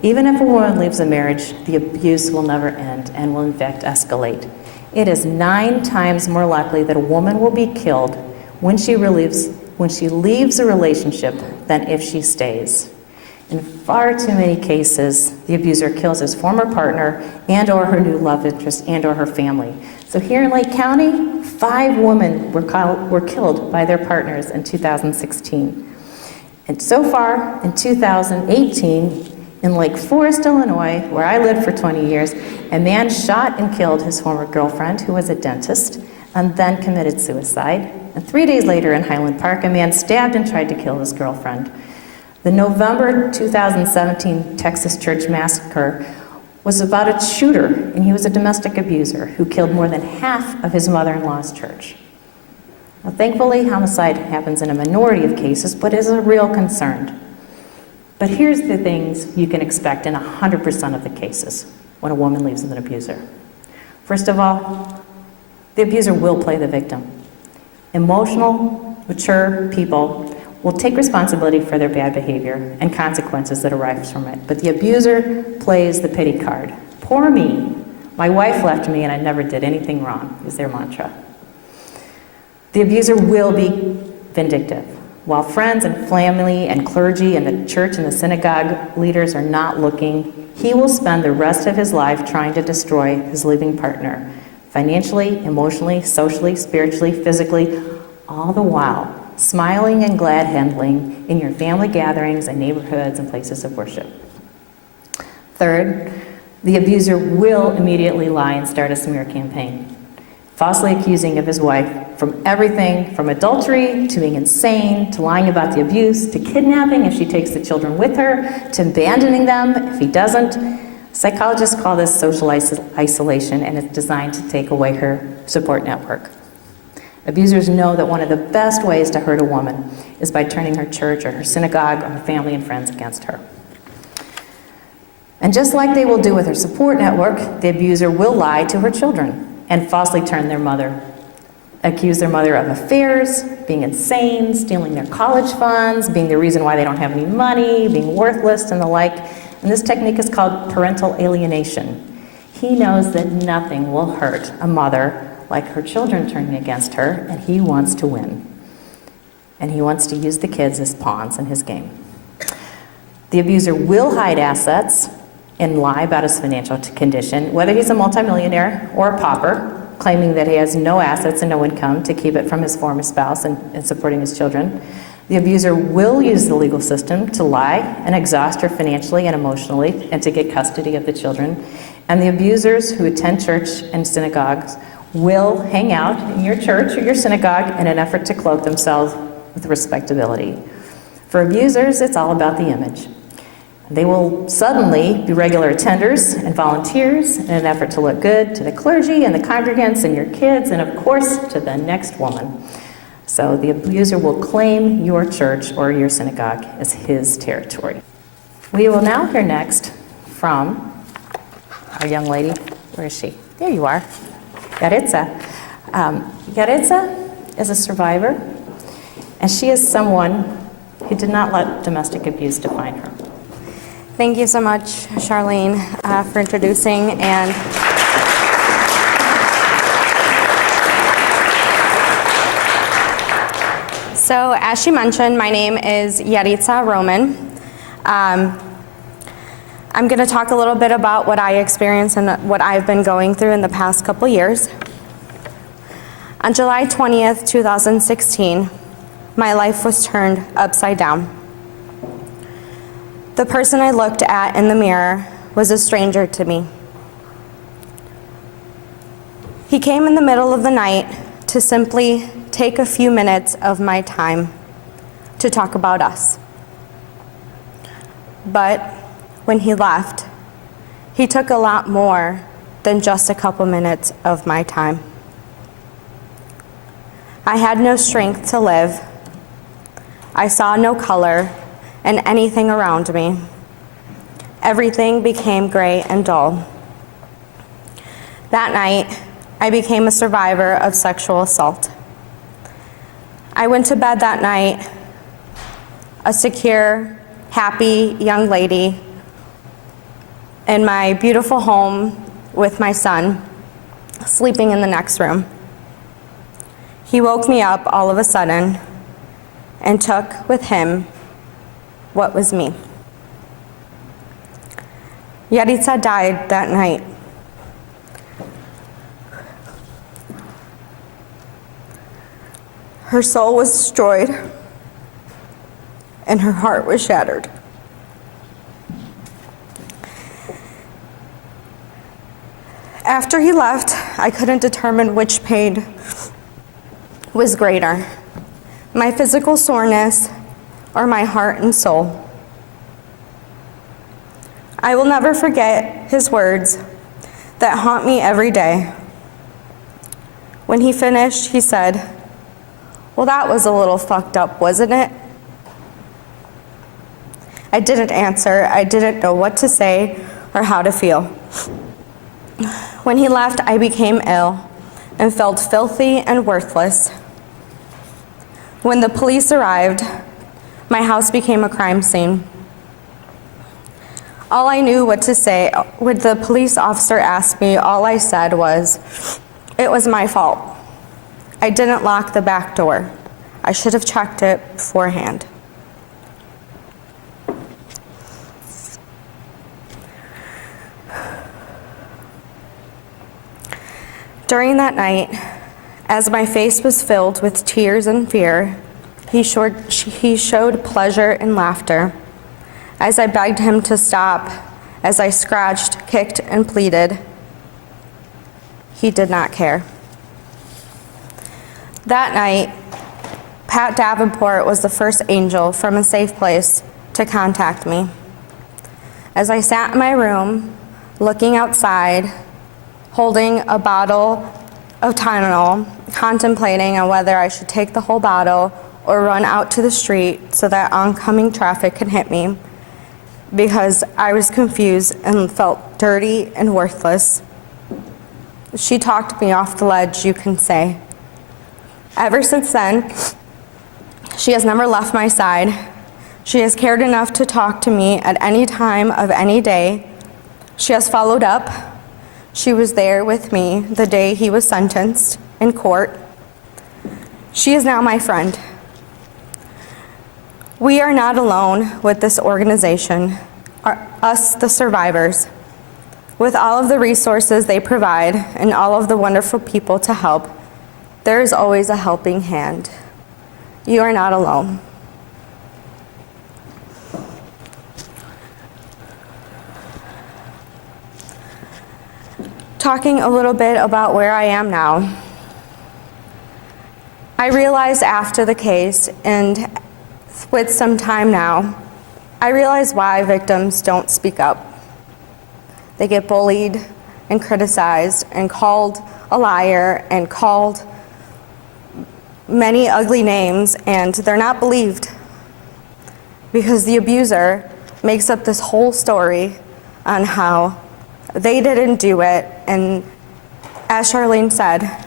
Even if a woman leaves a marriage, the abuse will never end and will in fact escalate. It is 9 times more likely that a woman will be killed when she leaves a relationship than if she stays. In far too many cases, the abuser kills his former partner and or her new love interest and or her family. So here in Lake County, 5 women were killed by their partners in 2016. And so far, in 2018, in Lake Forest, Illinois, where I lived for 20 years, a man shot and killed his former girlfriend, who was a dentist, and then committed suicide. And 3 days later in Highland Park, a man stabbed and tried to kill his girlfriend. The November 2017 Texas church massacre was about a shooter, and he was a domestic abuser who killed more than half of his mother-in-law's church. Now, thankfully, homicide happens in a minority of cases, but is a real concern. But here's the things you can expect in 100% of the cases when a woman leaves with an abuser. First of all, the abuser will play the victim. Emotional, mature people will take responsibility for their bad behavior and consequences that arise from it. But the abuser plays the pity card. Poor me. My wife left me and I never did anything wrong, is their mantra. The abuser will be vindictive. While friends and family and clergy and the church and the synagogue leaders are not looking, he will spend the rest of his life trying to destroy his leaving partner, financially, emotionally, socially, spiritually, physically, all the while smiling and glad handling in your family gatherings and neighborhoods and places of worship. Third, the abuser will immediately lie and start a smear campaign, falsely accusing of his wife from everything from adultery to being insane, to lying about the abuse, to kidnapping if she takes the children with her, to abandoning them if he doesn't. Psychologists call this social isolation, and it's designed to take away her support network. Abusers know that one of the best ways to hurt a woman is by turning her church or her synagogue or her family and friends against her. And just like they will do with her support network, the abuser will lie to her children and falsely accuse their mother of affairs, being insane, stealing their college funds, being the reason why they don't have any money, being worthless, and the like. And this technique is called parental alienation. He knows that nothing will hurt a mother like her children turning against her, and he wants to win. And he wants to use the kids as pawns in his game. The abuser will hide assets and lie about his financial condition, whether he's a multimillionaire or a pauper, claiming that he has no assets and no income to keep it from his former spouse and supporting his children. The abuser will use the legal system to lie and exhaust her financially and emotionally and to get custody of the children. And the abusers who attend church and synagogues will hang out in your church or your synagogue in an effort to cloak themselves with respectability. For abusers, it's all about the image. They will suddenly be regular attenders and volunteers in an effort to look good to the clergy and the congregants and your kids and, of course, to the next woman. So the abuser will claim your church or your synagogue as his territory. We will now hear next from our young lady. Where is she? There you are. Yaritza. Yaritza is a survivor, and she is someone who did not let domestic abuse define her. Thank you so much, Charlene, for introducing. And so, as she mentioned, my name is Yaritza Roman. I'm going to talk a little bit about what I experienced and what I've been going through in the past couple years. On July 20th, 2016, my life was turned upside down. The person I looked at in the mirror was a stranger to me. He came in the middle of the night to simply take a few minutes of my time to talk about us. But when he left, he took a lot more than just a couple minutes of my time. I had no strength to live. I saw no color in anything around me. Everything became gray and dull. That night, I became a survivor of sexual assault. I went to bed that night a secure, happy young lady in my beautiful home with my son, sleeping in the next room. He woke me up all of a sudden and took with him what was me. Yaritza died that night. Her soul was destroyed and her heart was shattered. After he left, I couldn't determine which pain was greater, my physical soreness or my heart and soul. I will never forget his words that haunt me every day. When he finished, he said, "Well, that was a little fucked up, wasn't it?" I didn't answer. I didn't know what to say or how to feel. When he left, I became ill and felt filthy and worthless. When the police arrived, my house became a crime scene. All I knew what to say. When the police officer asked me, all I said was, "It was my fault. I didn't lock the back door. I should have checked it beforehand." During that night, as my face was filled with tears and fear, he showed pleasure and laughter. As I begged him to stop, as I scratched, kicked, and pleaded, he did not care. That night, Pat Davenport was the first angel from a safe place to contact me. As I sat in my room, looking outside, holding a bottle of Tylenol, contemplating on whether I should take the whole bottle or run out to the street so that oncoming traffic could hit me, because I was confused and felt dirty and worthless. She talked me off the ledge, you can say. Ever since then, she has never left my side. She has cared enough to talk to me at any time of any day. She has followed up. She was there with me the day he was sentenced in court. She is now my friend. We are not alone with this organization, us, the survivors. With all of the resources they provide and all of the wonderful people to help, there is always a helping hand. You are not alone. Talking a little bit about where I am now. I realized after the case, and with some time now, I realize why victims don't speak up. They get bullied and criticized and called a liar and called many ugly names, and they're not believed because the abuser makes up this whole story on how they didn't do it. And as Charlene said,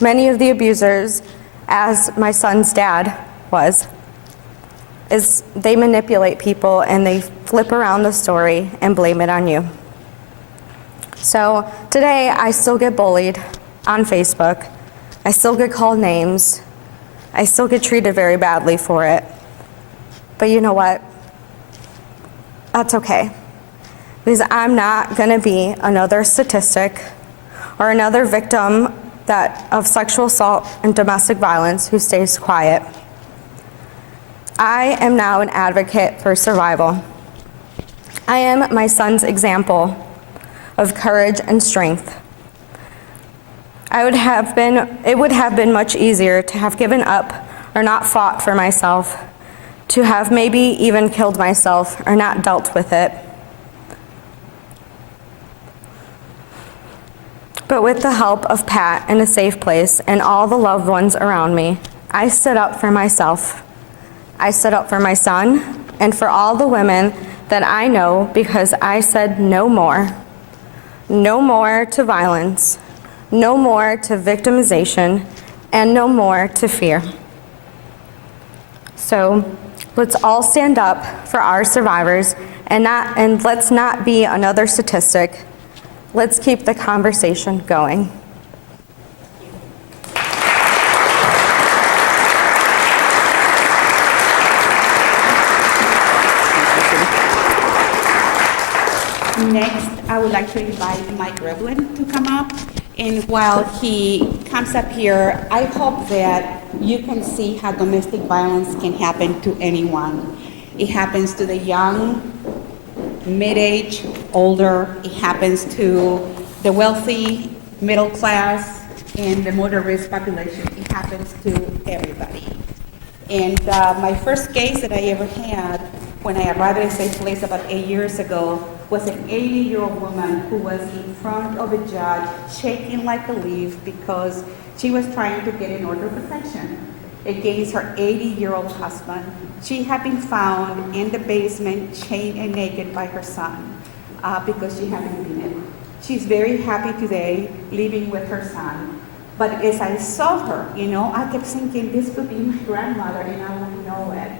many of the abusers, as my son's dad was, is they manipulate people and they flip around the story and blame it on you. So today I still get bullied on Facebook. I still get called names. I still get treated very badly for it. But you know what? That's okay. Because I'm not gonna be another statistic or another victim of sexual assault and domestic violence who stays quiet. I am now an advocate for survival. I am my son's example of courage and strength. It would have been much easier to have given up or not fought for myself, to have maybe even killed myself or not dealt with it. But with the help of Pat and a safe place and all the loved ones around me, I stood up for myself. I stood up for my son and for all the women that I know, because I said no more. No more to violence, no more to victimization, and no more to fear. So let's all stand up for our survivors and let's not be another statistic. Let's keep the conversation going. Next, I would like to invite Mike Reblin to come up. And while he comes up here, I hope that you can see how domestic violence can happen to anyone. It happens to the young, mid-age, older. It happens to the wealthy, middle class, and the moderate risk population. It happens to everybody. And my first case that I ever had when I arrived at a safe place about 8 years ago was an 80-year-old woman who was in front of a judge shaking like a leaf because she was trying to get an order of protection against her 80-year-old husband. She had been found in the basement, chained and naked by her son because she hadn't been in. She's very happy today, living with her son. But as I saw her, I kept thinking this could be my grandmother and I wouldn't know it.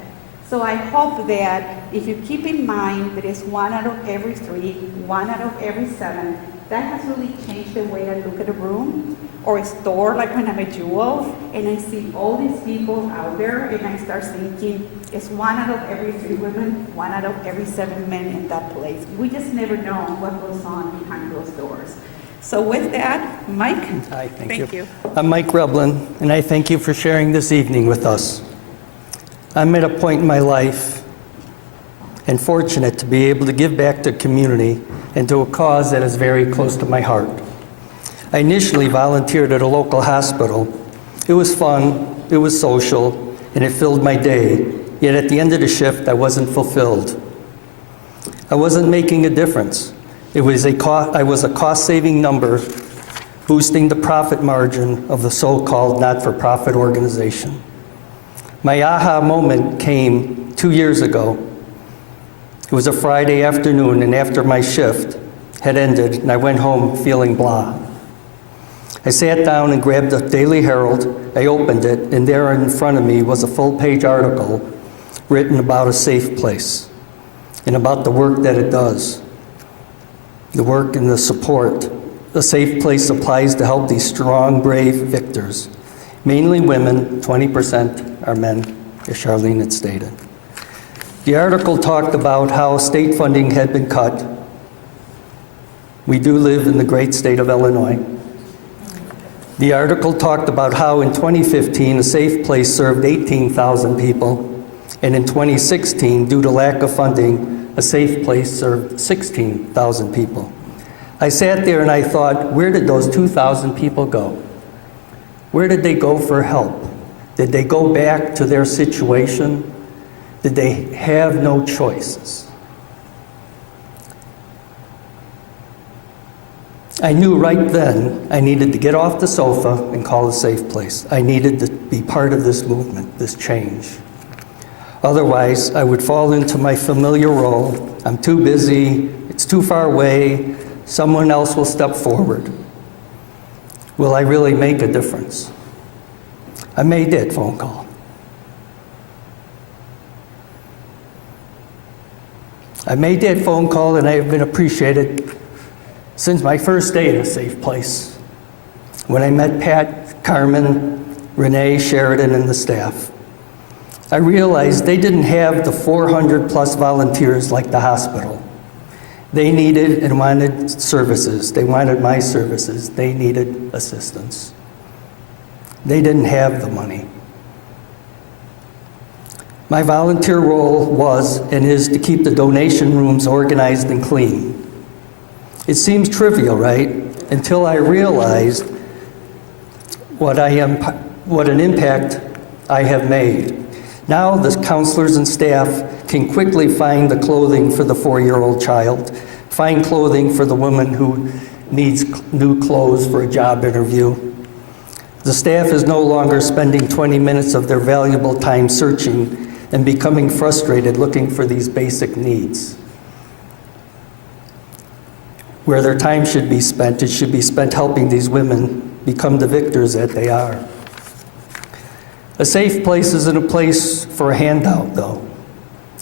So I hope that if you keep in mind that it's 1 out of every 3, 1 out of every 7, that has really changed the way I look at a room or a store, like when I'm at Jewel and I see all these people out there and I start thinking it's 1 out of every 3 women, 1 out of every 7 men in that place. We just never know what goes on behind those doors. So with that, Mike. Hi, thank you. I'm Mike Reblin, and I thank you for sharing this evening with us. I'm at a point in my life and fortunate to be able to give back to the community and to a cause that is very close to my heart. I initially volunteered at a local hospital. It was fun, it was social, and it filled my day. Yet at the end of the shift, I wasn't fulfilled. I wasn't making a difference. I was a cost-saving number, boosting the profit margin of the so-called not-for-profit organization. My aha moment came 2 years ago It was a Friday afternoon, and after my shift had ended, and I went home feeling blah. I sat down and grabbed the Daily Herald. I opened it, and there in front of me was a full-page article written about a safe place and about the work that it does, the work and the support. A safe place applies to help these strong, brave victors, mainly women, 20% are men, as Charlene had stated. The article talked about how state funding had been cut. We do live in the great state of Illinois. The article talked about how in 2015, a safe place served 18,000 people, and in 2016, due to lack of funding, a safe place served 16,000 people. I sat there and I thought, where did those 2,000 people go? Where did they go for help? Did they go back to their situation? Did they have no choices? I knew right then I needed to get off the sofa and call a safe place. I needed to be part of this movement, this change. Otherwise, I would fall into my familiar role. I'm too busy, it's too far away, someone else will step forward. Will I really make a difference? I made that phone call. I made that phone call, and I have been appreciated since my first day at a safe place, when I met Pat, Carmen, Renee, Sheridan, and the staff. I realized they didn't have the 400 plus volunteers like the hospital. They needed and wanted services. They wanted my services. They needed assistance. They didn't have the money. My volunteer role was and is to keep the donation rooms organized and clean. It seems trivial, right? Until I realized what an impact I have made. Now the counselors and staff can quickly find the clothing for the 4-year-old child, find clothing for the woman who needs new clothes for a job interview. The staff is no longer spending 20 minutes of their valuable time searching and becoming frustrated looking for these basic needs. Where their time should be spent, it should be spent helping these women become the victors that they are. A safe place isn't a place for a handout, though.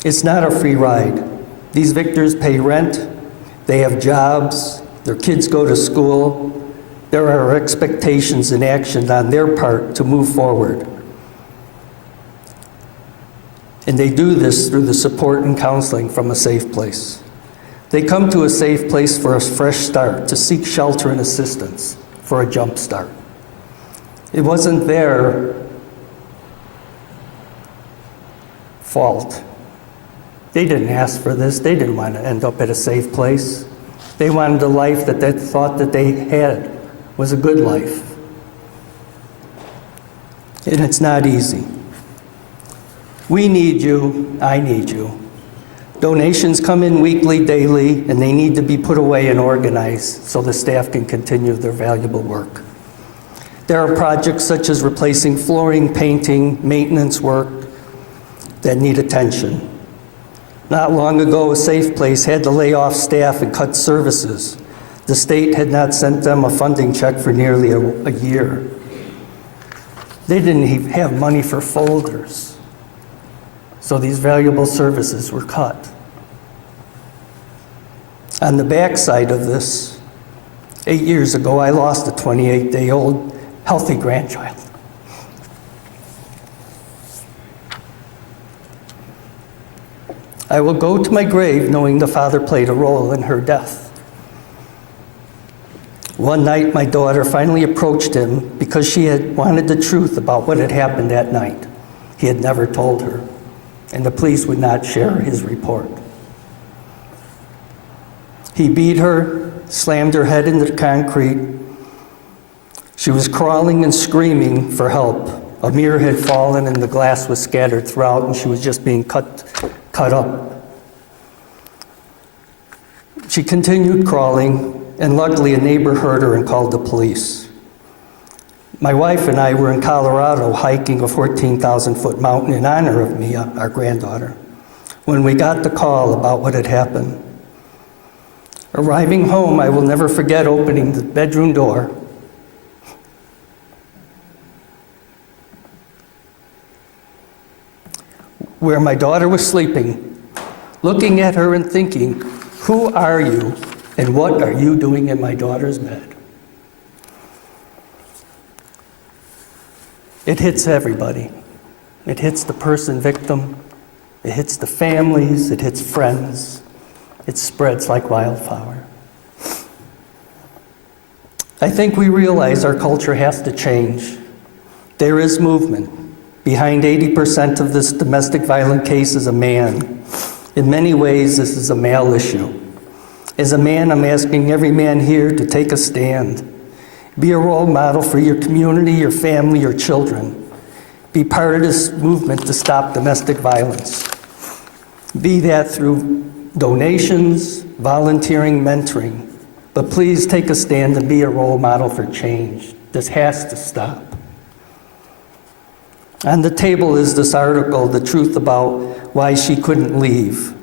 It's not a free ride. These victors pay rent, they have jobs, their kids go to school. There are expectations and actions on their part to move forward. And they do this through the support and counseling from a safe place. They come to a safe place for a fresh start, to seek shelter and assistance, for a jump start. It wasn't their fault. They didn't ask for this. They didn't want to end up at a safe place. They wanted a life that they thought that they had was a good life. And it's not easy. We need you. I need you. Donations come in weekly, daily, and they need to be put away and organized so the staff can continue their valuable work. There are projects such as replacing flooring, painting, maintenance work that need attention. Not long ago, a safe place had to lay off staff and cut services. The state had not sent them a funding check for nearly a year. They didn't even have money for folders. So these valuable services were cut. On the backside of this, 8 years ago, I lost a 28-day-old healthy grandchild. I will go to my grave knowing the father played a role in her death. One night, my daughter finally approached him because she had wanted the truth about what had happened that night. He had never told her, and the police would not share his report. He beat her, slammed her head into the concrete. She was crawling and screaming for help. A mirror had fallen and the glass was scattered throughout, and she was just being cut up. She continued crawling, and luckily a neighbor heard her and called the police. My wife and I were in Colorado hiking a 14,000-foot mountain in honor of Mia, our granddaughter, when we got the call about what had happened. Arriving home, I will never forget opening the bedroom door where my daughter was sleeping, looking at her and thinking, who are you and what are you doing in my daughter's bed? It hits everybody. It hits the person victim, it hits the families, it hits friends. It spreads like wildfire. I think we realize our culture has to change. There is movement. Behind 80% of this domestic violence case is a man. In many ways, this is a male issue. As a man, I'm asking every man here to take a stand. Be a role model for your community, your family, your children. Be part of this movement to stop domestic violence. Be that through donations, volunteering, mentoring. But please take a stand and be a role model for change. This has to stop. On the table is this article, The Truth About Why She Couldn't Leave.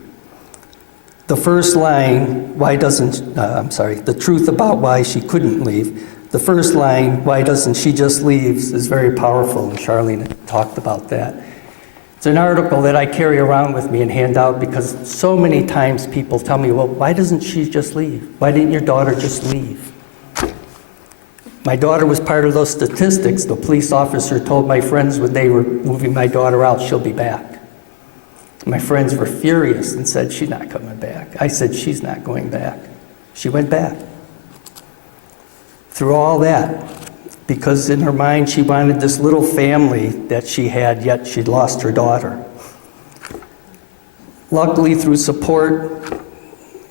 The first line, The Truth About Why She Couldn't Leave. The first line, why doesn't she just leave, is very powerful, and Charlene talked about that. It's an article that I carry around with me and hand out because so many times people tell me, well, why doesn't she just leave? Why didn't your daughter just leave? My daughter was part of those statistics. The police officer told my friends when they were moving my daughter out, she'll be back. My friends were furious and said, she's not coming back. I said, she's not going back. She went back. Through all that, because in her mind she wanted this little family that she had, yet she'd lost her daughter. Luckily, through support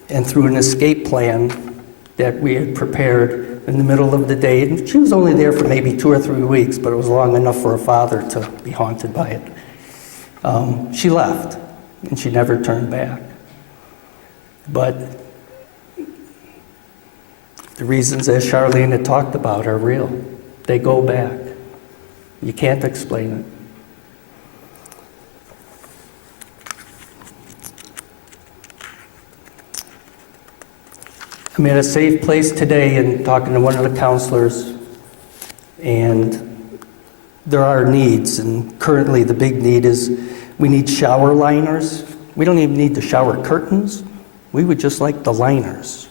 and through an escape plan that we had prepared in the middle of the day, and she was only there for maybe 2 or 3 weeks, but it was long enough for her father to be haunted by it. She left, and she never turned back. But the reasons, as Charlene had talked about, are real. They go back. You can't explain it. I'm at a safe place today and talking to one of the counselors, and there are needs, and currently the big need is we need shower liners. We don't even need the shower curtains. We would just like the liners,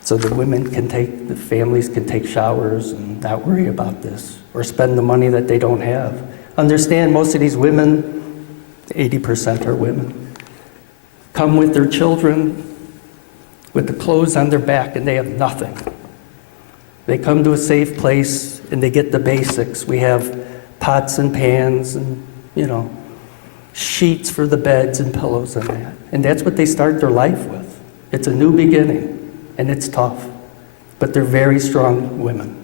so the the families can take showers and not worry about this, or spend the money that they don't have. Understand, most of these women, 80% are women, come with their children with the clothes on their back and they have nothing. They come to a safe place and they get the basics. We have pots and pans and, sheets for the beds and pillows and that. And that's what they start their life with. It's a new beginning. And it's tough, but they're very strong women,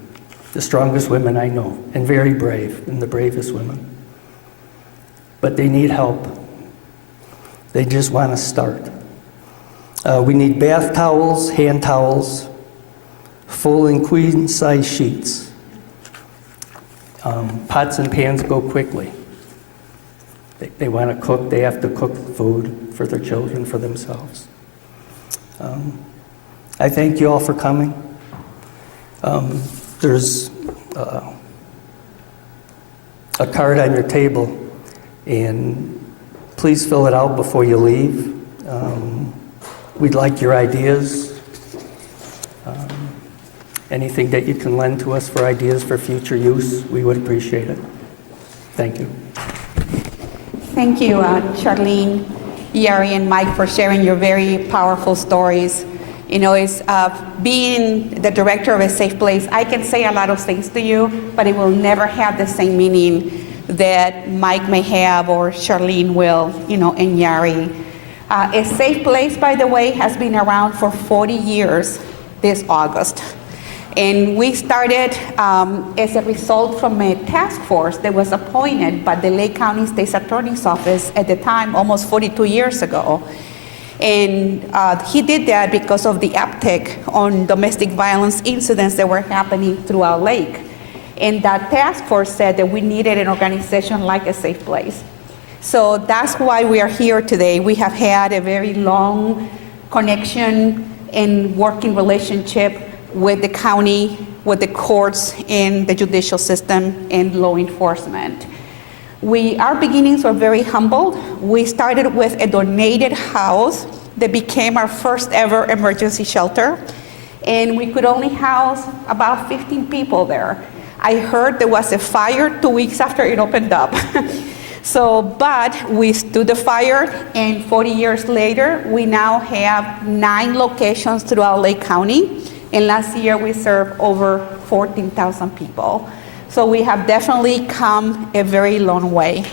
the strongest women I know, and very brave, and the bravest women. But they need help. They just want to start. We need bath towels, hand towels, full and queen size sheets. Pots and pans go quickly. They want to cook, they have to cook food for their children, for themselves. I thank you all for coming. There's a card on your table, and please fill it out before you leave. We'd like your ideas. Anything that you can lend to us for ideas for future use, we would appreciate it. Thank you. Thank you, Charlene, Yari, and Mike, for sharing your very powerful stories. It's being the director of a safe place, I can say a lot of things to you, but it will never have the same meaning that Mike may have or Charlene will, and Yari. A safe place, by the way, has been around for 40 years this August. And we started as a result from a task force that was appointed by the Lake County State's Attorney's Office at the time, almost 42 years ago. And he did that because of the uptick on domestic violence incidents that were happening throughout Lake. And that task force said that we needed an organization like a safe place. So that's why we are here today. We have had a very long connection and working relationship with the county, with the courts, and the judicial system, and law enforcement. Our beginnings were very humble. We started with a donated house that became our first ever emergency shelter, and we could only house about 15 people there. I heard there was a fire 2 weeks after it opened up. But we stood the fire, and 40 years later, we now have 9 locations throughout Lake County, and last year we served over 14,000 people. So we have definitely come a very long way.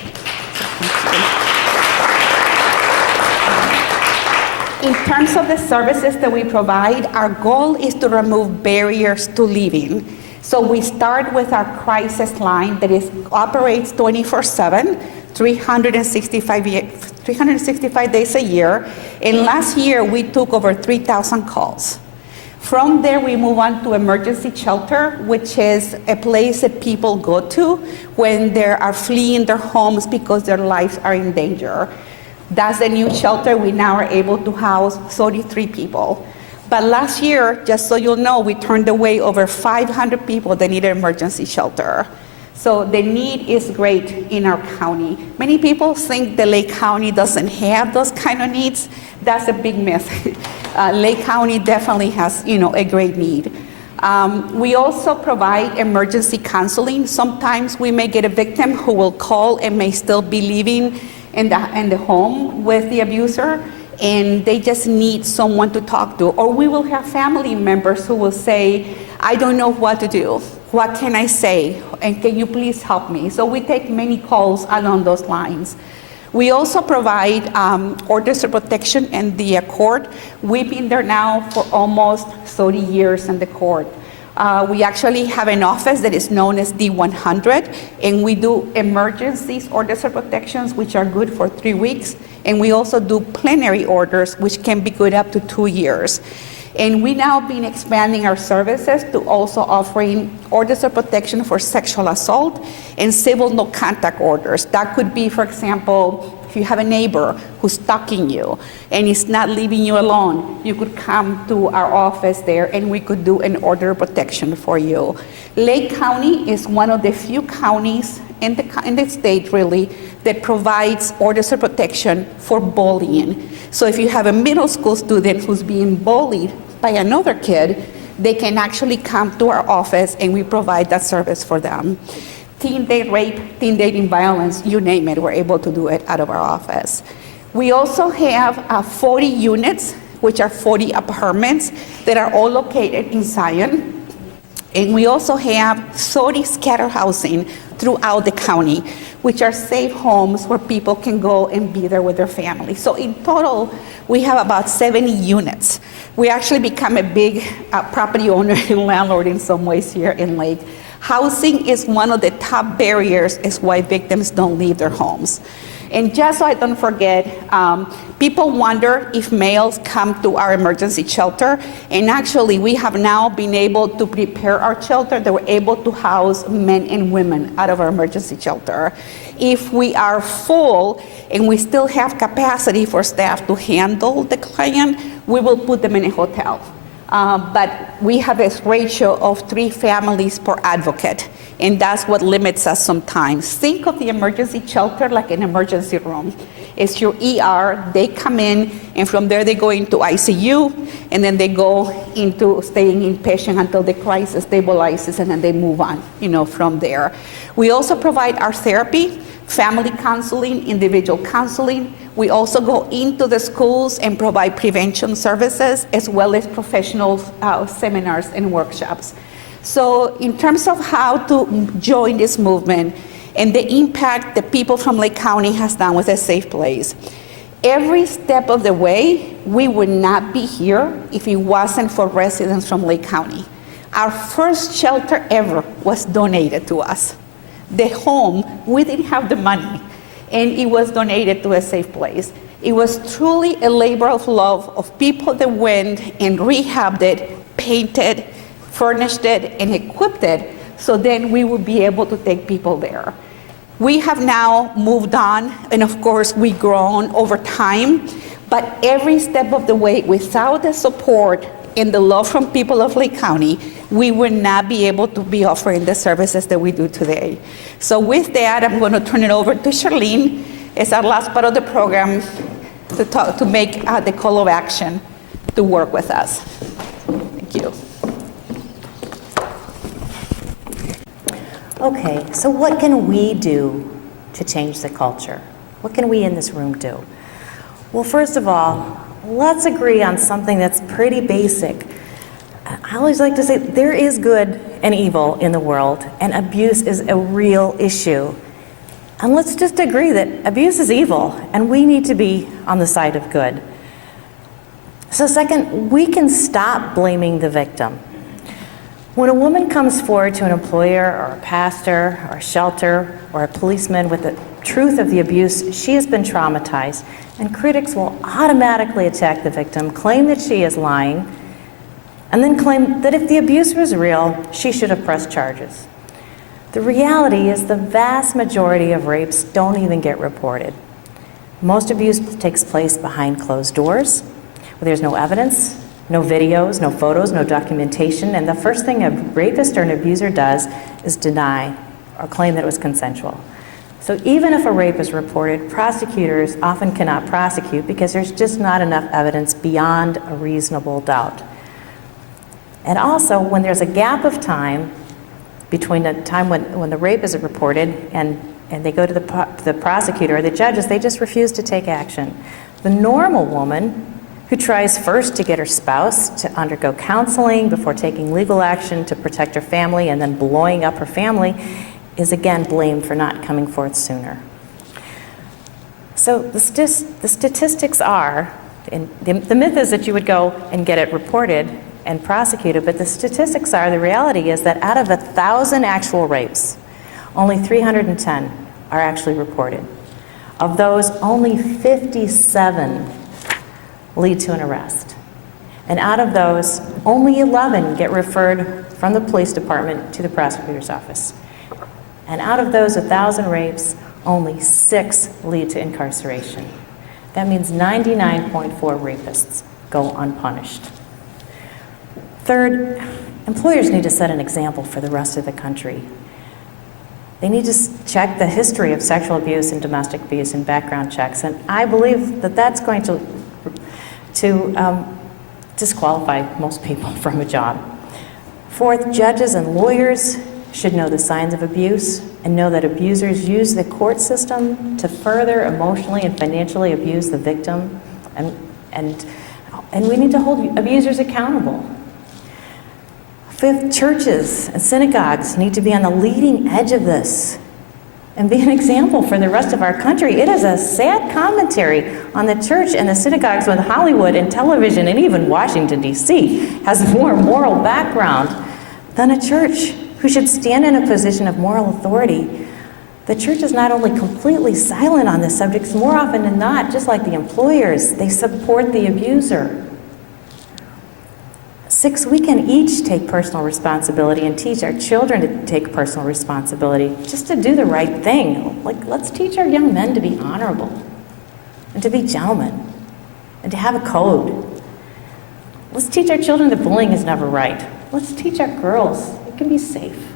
In terms of the services that we provide, our goal is to remove barriers to living. So we start with our crisis line that operates 24/7, 365 days a year. And last year, we took over 3,000 calls. From there, we move on to emergency shelter, which is a place that people go to when they are fleeing their homes because their lives are in danger. That's the new shelter. We now are able to house 33 people. But last year, just so you'll know, we turned away over 500 people that needed emergency shelter. So the need is great in our county. Many people think that Lake County doesn't have those kind of needs. That's a big myth. Lake County definitely has, a great need. We also provide emergency counseling. Sometimes we may get a victim who will call and may still be living in the home with the abuser, and they just need someone to talk to. Or we will have family members who will say, I don't know what to do. What can I say? And can you please help me? So we take many calls along those lines. We also provide orders of protection in the court. We've been there now for almost 30 years in the court. We actually have an office that is known as D100, and we do emergencies, orders of protections, which are good for 3 weeks. And we also do plenary orders, which can be good up to 2 years. And we now been expanding our services to also offering orders of protection for sexual assault and civil no contact orders. That could be, for example, if you have a neighbor who's stalking you and is not leaving you alone, you could come to our office there and we could do an order of protection for you. Lake County is one of the few counties in the state, really, that provides orders of protection for bullying. So if you have a middle school student who's being bullied by another kid, they can actually come to our office and we provide that service for them. Teen date rape, teen dating violence, you name it, we're able to do it out of our office. We also have 40 units, which are 40 apartments that are all located in Zion. And we also have 30 scatter housing throughout the county, which are safe homes where people can go and be there with their family. So in total, we have about 70 units. We actually become a big property owner and landlord in some ways here in Lake. Housing is one of the top barriers is why victims don't leave their homes. And just so I don't forget, people wonder if males come to our emergency shelter, and actually we have now been able to prepare our shelter that we're able to house men and women out of our emergency shelter. If we are full and we still have capacity for staff to handle the client, we will put them in a hotel. But we have a ratio of 3 families per advocate, and that's what limits us sometimes. Think of the emergency shelter like an emergency room. It's your ER, they come in, and from there they go into ICU, and then they go into staying inpatient until the crisis stabilizes, and then they move on, from there. We also provide our therapy, family counseling, individual counseling. We also go into the schools and provide prevention services as well as professional seminars and workshops. So in terms of how to join this movement and the impact that people from Lake County has done with A Safe Place, every step of the way, we would not be here if it wasn't for residents from Lake County. Our first shelter ever was donated to us. The home, we didn't have the money, and it was donated to A Safe Place. It was truly a labor of love of people that went and rehabbed it, painted, furnished it, and equipped it, so then we would be able to take people there. We have now moved on, and of course, we've grown over time, but every step of the way, without the support and the love from people of Lake County, we would not be able to be offering the services that we do today. So with that, I'm going to turn it over to Charlene as our last part of the program to make the call of action to work with us. Thank you. Okay, so what can we do to change the culture? What can we in this room do? Well, first of all, let's agree on something that's pretty basic. I always like to say there is good and evil in the world, and abuse is a real issue. And let's just agree that abuse is evil, and we need to be on the side of good. So second, we can stop blaming the victim. When a woman comes forward to an employer or a pastor or a shelter or a policeman with the truth of the abuse, she has been traumatized, and critics will automatically attack the victim, claim that she is lying, and then claim that if the abuse was real, she should have pressed charges. The reality is the vast majority of rapes don't even get reported. Most abuse takes place behind closed doors, where there's no evidence, no videos, no photos, no documentation, and the first thing a rapist or an abuser does is deny or claim that it was consensual. So even if a rape is reported, prosecutors often cannot prosecute because there's just not enough evidence beyond a reasonable doubt. And also, when there's a gap of time between the time when the rape is reported and they go to the prosecutor or the judges, they just refuse to take action. The normal woman who tries first to get her spouse to undergo counseling before taking legal action to protect her family and then blowing up her family is again blamed for not coming forth sooner. So the statistics are, and the myth is that you would go and get it reported and prosecuted, but the statistics are, the reality is that out of 1,000 actual rapes, only 310 are actually reported. Of those, only 57 lead to an arrest. And out of those, only 11 get referred from the police department to the prosecutor's office. And out of those 1,000 rapes, only 6 lead to incarceration. That means 99.4 rapists go unpunished. Third, employers need to set an example for the rest of the country. They need to check the history of sexual abuse and domestic abuse and background checks, and I believe that that's going to disqualify most people from a job. Fourth, judges and lawyers should know the signs of abuse and know that abusers use the court system to further emotionally and financially abuse the victim, and we need to hold abusers accountable. Fifth, churches and synagogues need to be on the leading edge of this and be an example for the rest of our country. It is a sad commentary on the church and the synagogues when Hollywood and television and even Washington, D.C. has more moral background than a church who should stand in a position of moral authority. The church is not only completely silent on this subject, more often than not, just like the employers, they support the abuser. 6, we can each take personal responsibility and teach our children to take personal responsibility, just to do the right thing. Like, let's teach our young men to be honorable and to be gentlemen and to have a code. Let's teach our children that bullying is never right. Let's teach our girls it can be safe,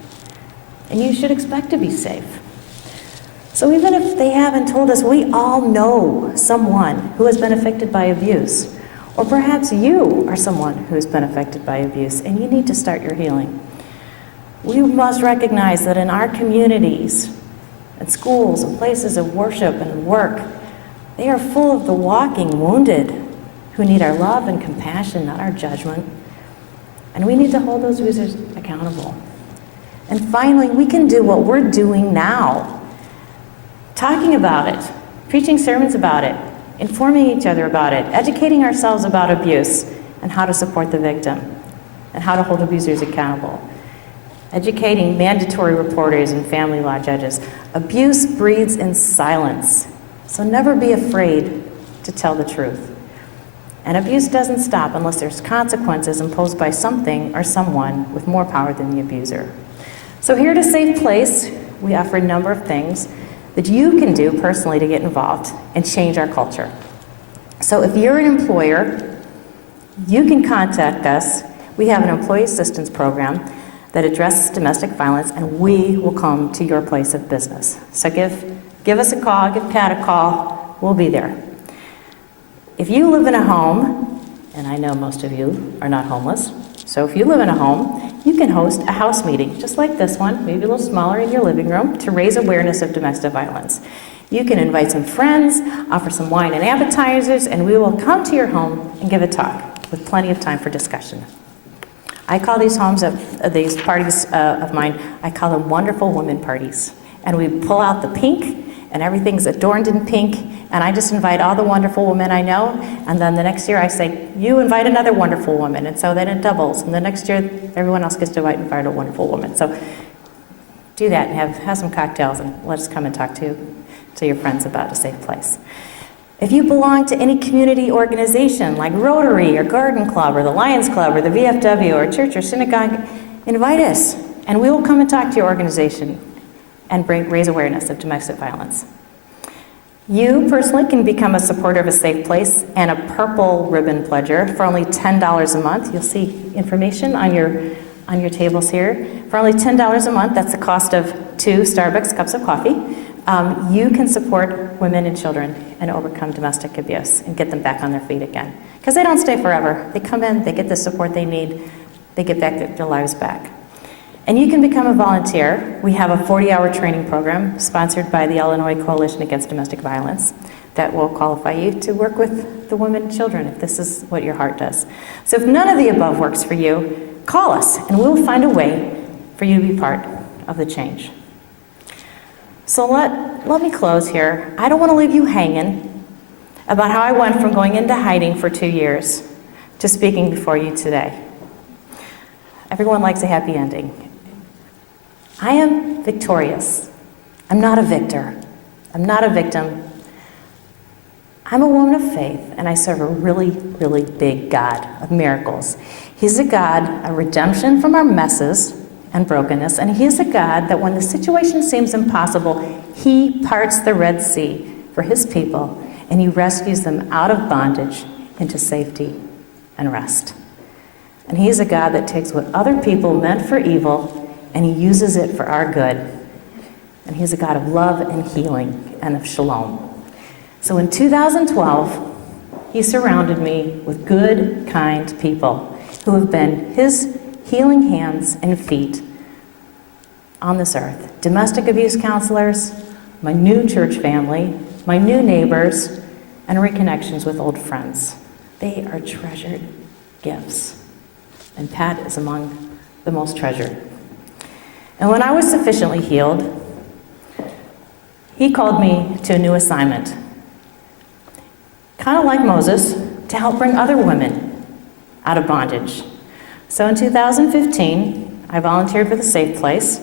and you should expect to be safe. So even if they haven't told us, we all know someone who has been affected by abuse. Or perhaps you are someone who has been affected by abuse and you need to start your healing. We must recognize that in our communities, and schools, and places of worship and work, they are full of the walking wounded who need our love and compassion, not our judgment. And we need to hold those abusers accountable. And finally, we can do what we're doing now. Talking about it, preaching sermons about it, informing each other about it, educating ourselves about abuse and how to support the victim and how to hold abusers accountable. Educating mandatory reporters and family law judges. Abuse breeds in silence, so never be afraid to tell the truth. And abuse doesn't stop unless there's consequences imposed by something or someone with more power than the abuser. So here at A Safe Place, we offer a number of things. that you can do personally to get involved and change our culture. So if you're an employer, you can contact us. We have an employee assistance program that addresses domestic violence, and we will come to your place of business. So give us a call, give Pat a call, we'll be there. If you live in a home, and I know most of you are not homeless, so if you live in a home, you can host a house meeting, just like this one, maybe a little smaller in your living room, to raise awareness of domestic violence. You can invite some friends, offer some wine and appetizers, and we will come to your home and give a talk with plenty of time for discussion. I call these these parties of mine, I call them wonderful women parties. And we pull out the pink, and everything's adorned in pink, and I just invite all the wonderful women I know, and then the next year I say, you invite another wonderful woman, and so then it doubles, and the next year everyone else gets to invite a wonderful woman. So do that and have some cocktails, and let us come and talk to your friends about a safe place. If you belong to any community organization like Rotary or Garden Club or the Lions Club or the VFW or church or synagogue, invite us, and we will come and talk to your organization and raise awareness of domestic violence. You personally can become a supporter of a safe place and a purple ribbon pledger for only $10 a month. You'll see information on your tables here. For only $10 a month, that's the cost of 2 Starbucks cups of coffee. You can support women and children and overcome domestic abuse and get them back on their feet again. Because they don't stay forever. They come in, they get the support they need, they get their lives back. And you can become a volunteer. We have a 40-hour training program sponsored by the Illinois Coalition Against Domestic Violence that will qualify you to work with the women and children if this is what your heart does. So if none of the above works for you, call us and we'll find a way for you to be part of the change. So let me close here. I don't want to leave you hanging about how I went from going into hiding for 2 years to speaking before you today. Everyone likes a happy ending. I am victorious. I'm not a victor. I'm not a victim. I'm a woman of faith, and I serve a really, really big God of miracles. He's a God of redemption from our messes and brokenness, and He's a God that when the situation seems impossible, He parts the Red Sea for His people, and He rescues them out of bondage into safety and rest. And He's a God that takes what other people meant for evil and He uses it for our good. And He's a God of love and healing and of shalom. So in 2012, He surrounded me with good, kind people who have been His healing hands and feet on this earth. Domestic abuse counselors, my new church family, my new neighbors, and reconnections with old friends. They are treasured gifts. And Pat is among the most treasured. And when I was sufficiently healed, He called me to a new assignment. Kind of like Moses, to help bring other women out of bondage. So in 2015, I volunteered for the Safe Place,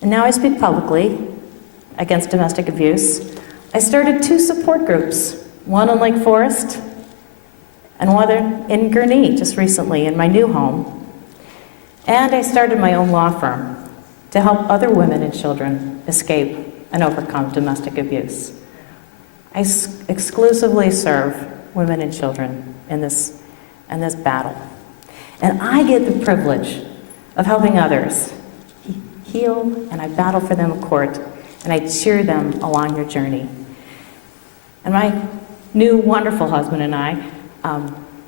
and now I speak publicly against domestic abuse. I started 2 support groups, one in Lake Forest and one in Gurnee just recently in my new home. And I started my own law firm to help other women and children escape and overcome domestic abuse. I exclusively serve women and children in this battle. And I get the privilege of helping others heal, and I battle for them in court, and I cheer them along their journey. And my new wonderful husband and I,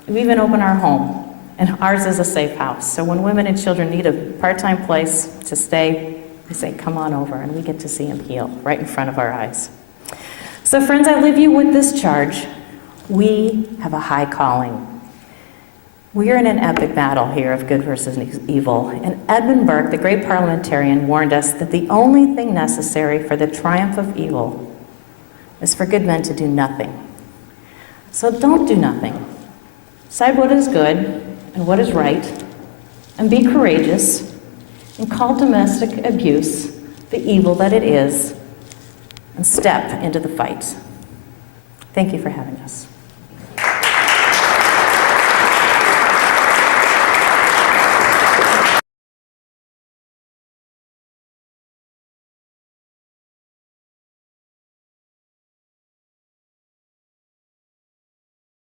we even open our home, and ours is a safe house. So when women and children need a part-time place to stay, we say, come on over, and we get to see them heal right in front of our eyes. So friends, I leave you with this charge. We have a high calling. We are in an epic battle here of good versus evil. And Edmund Burke, the great parliamentarian, warned us that the only thing necessary for the triumph of evil is for good men to do nothing. So don't do nothing. Decide what is good and what is right, and be courageous, and call domestic abuse the evil that it is, and step into the fight. Thank you for having us.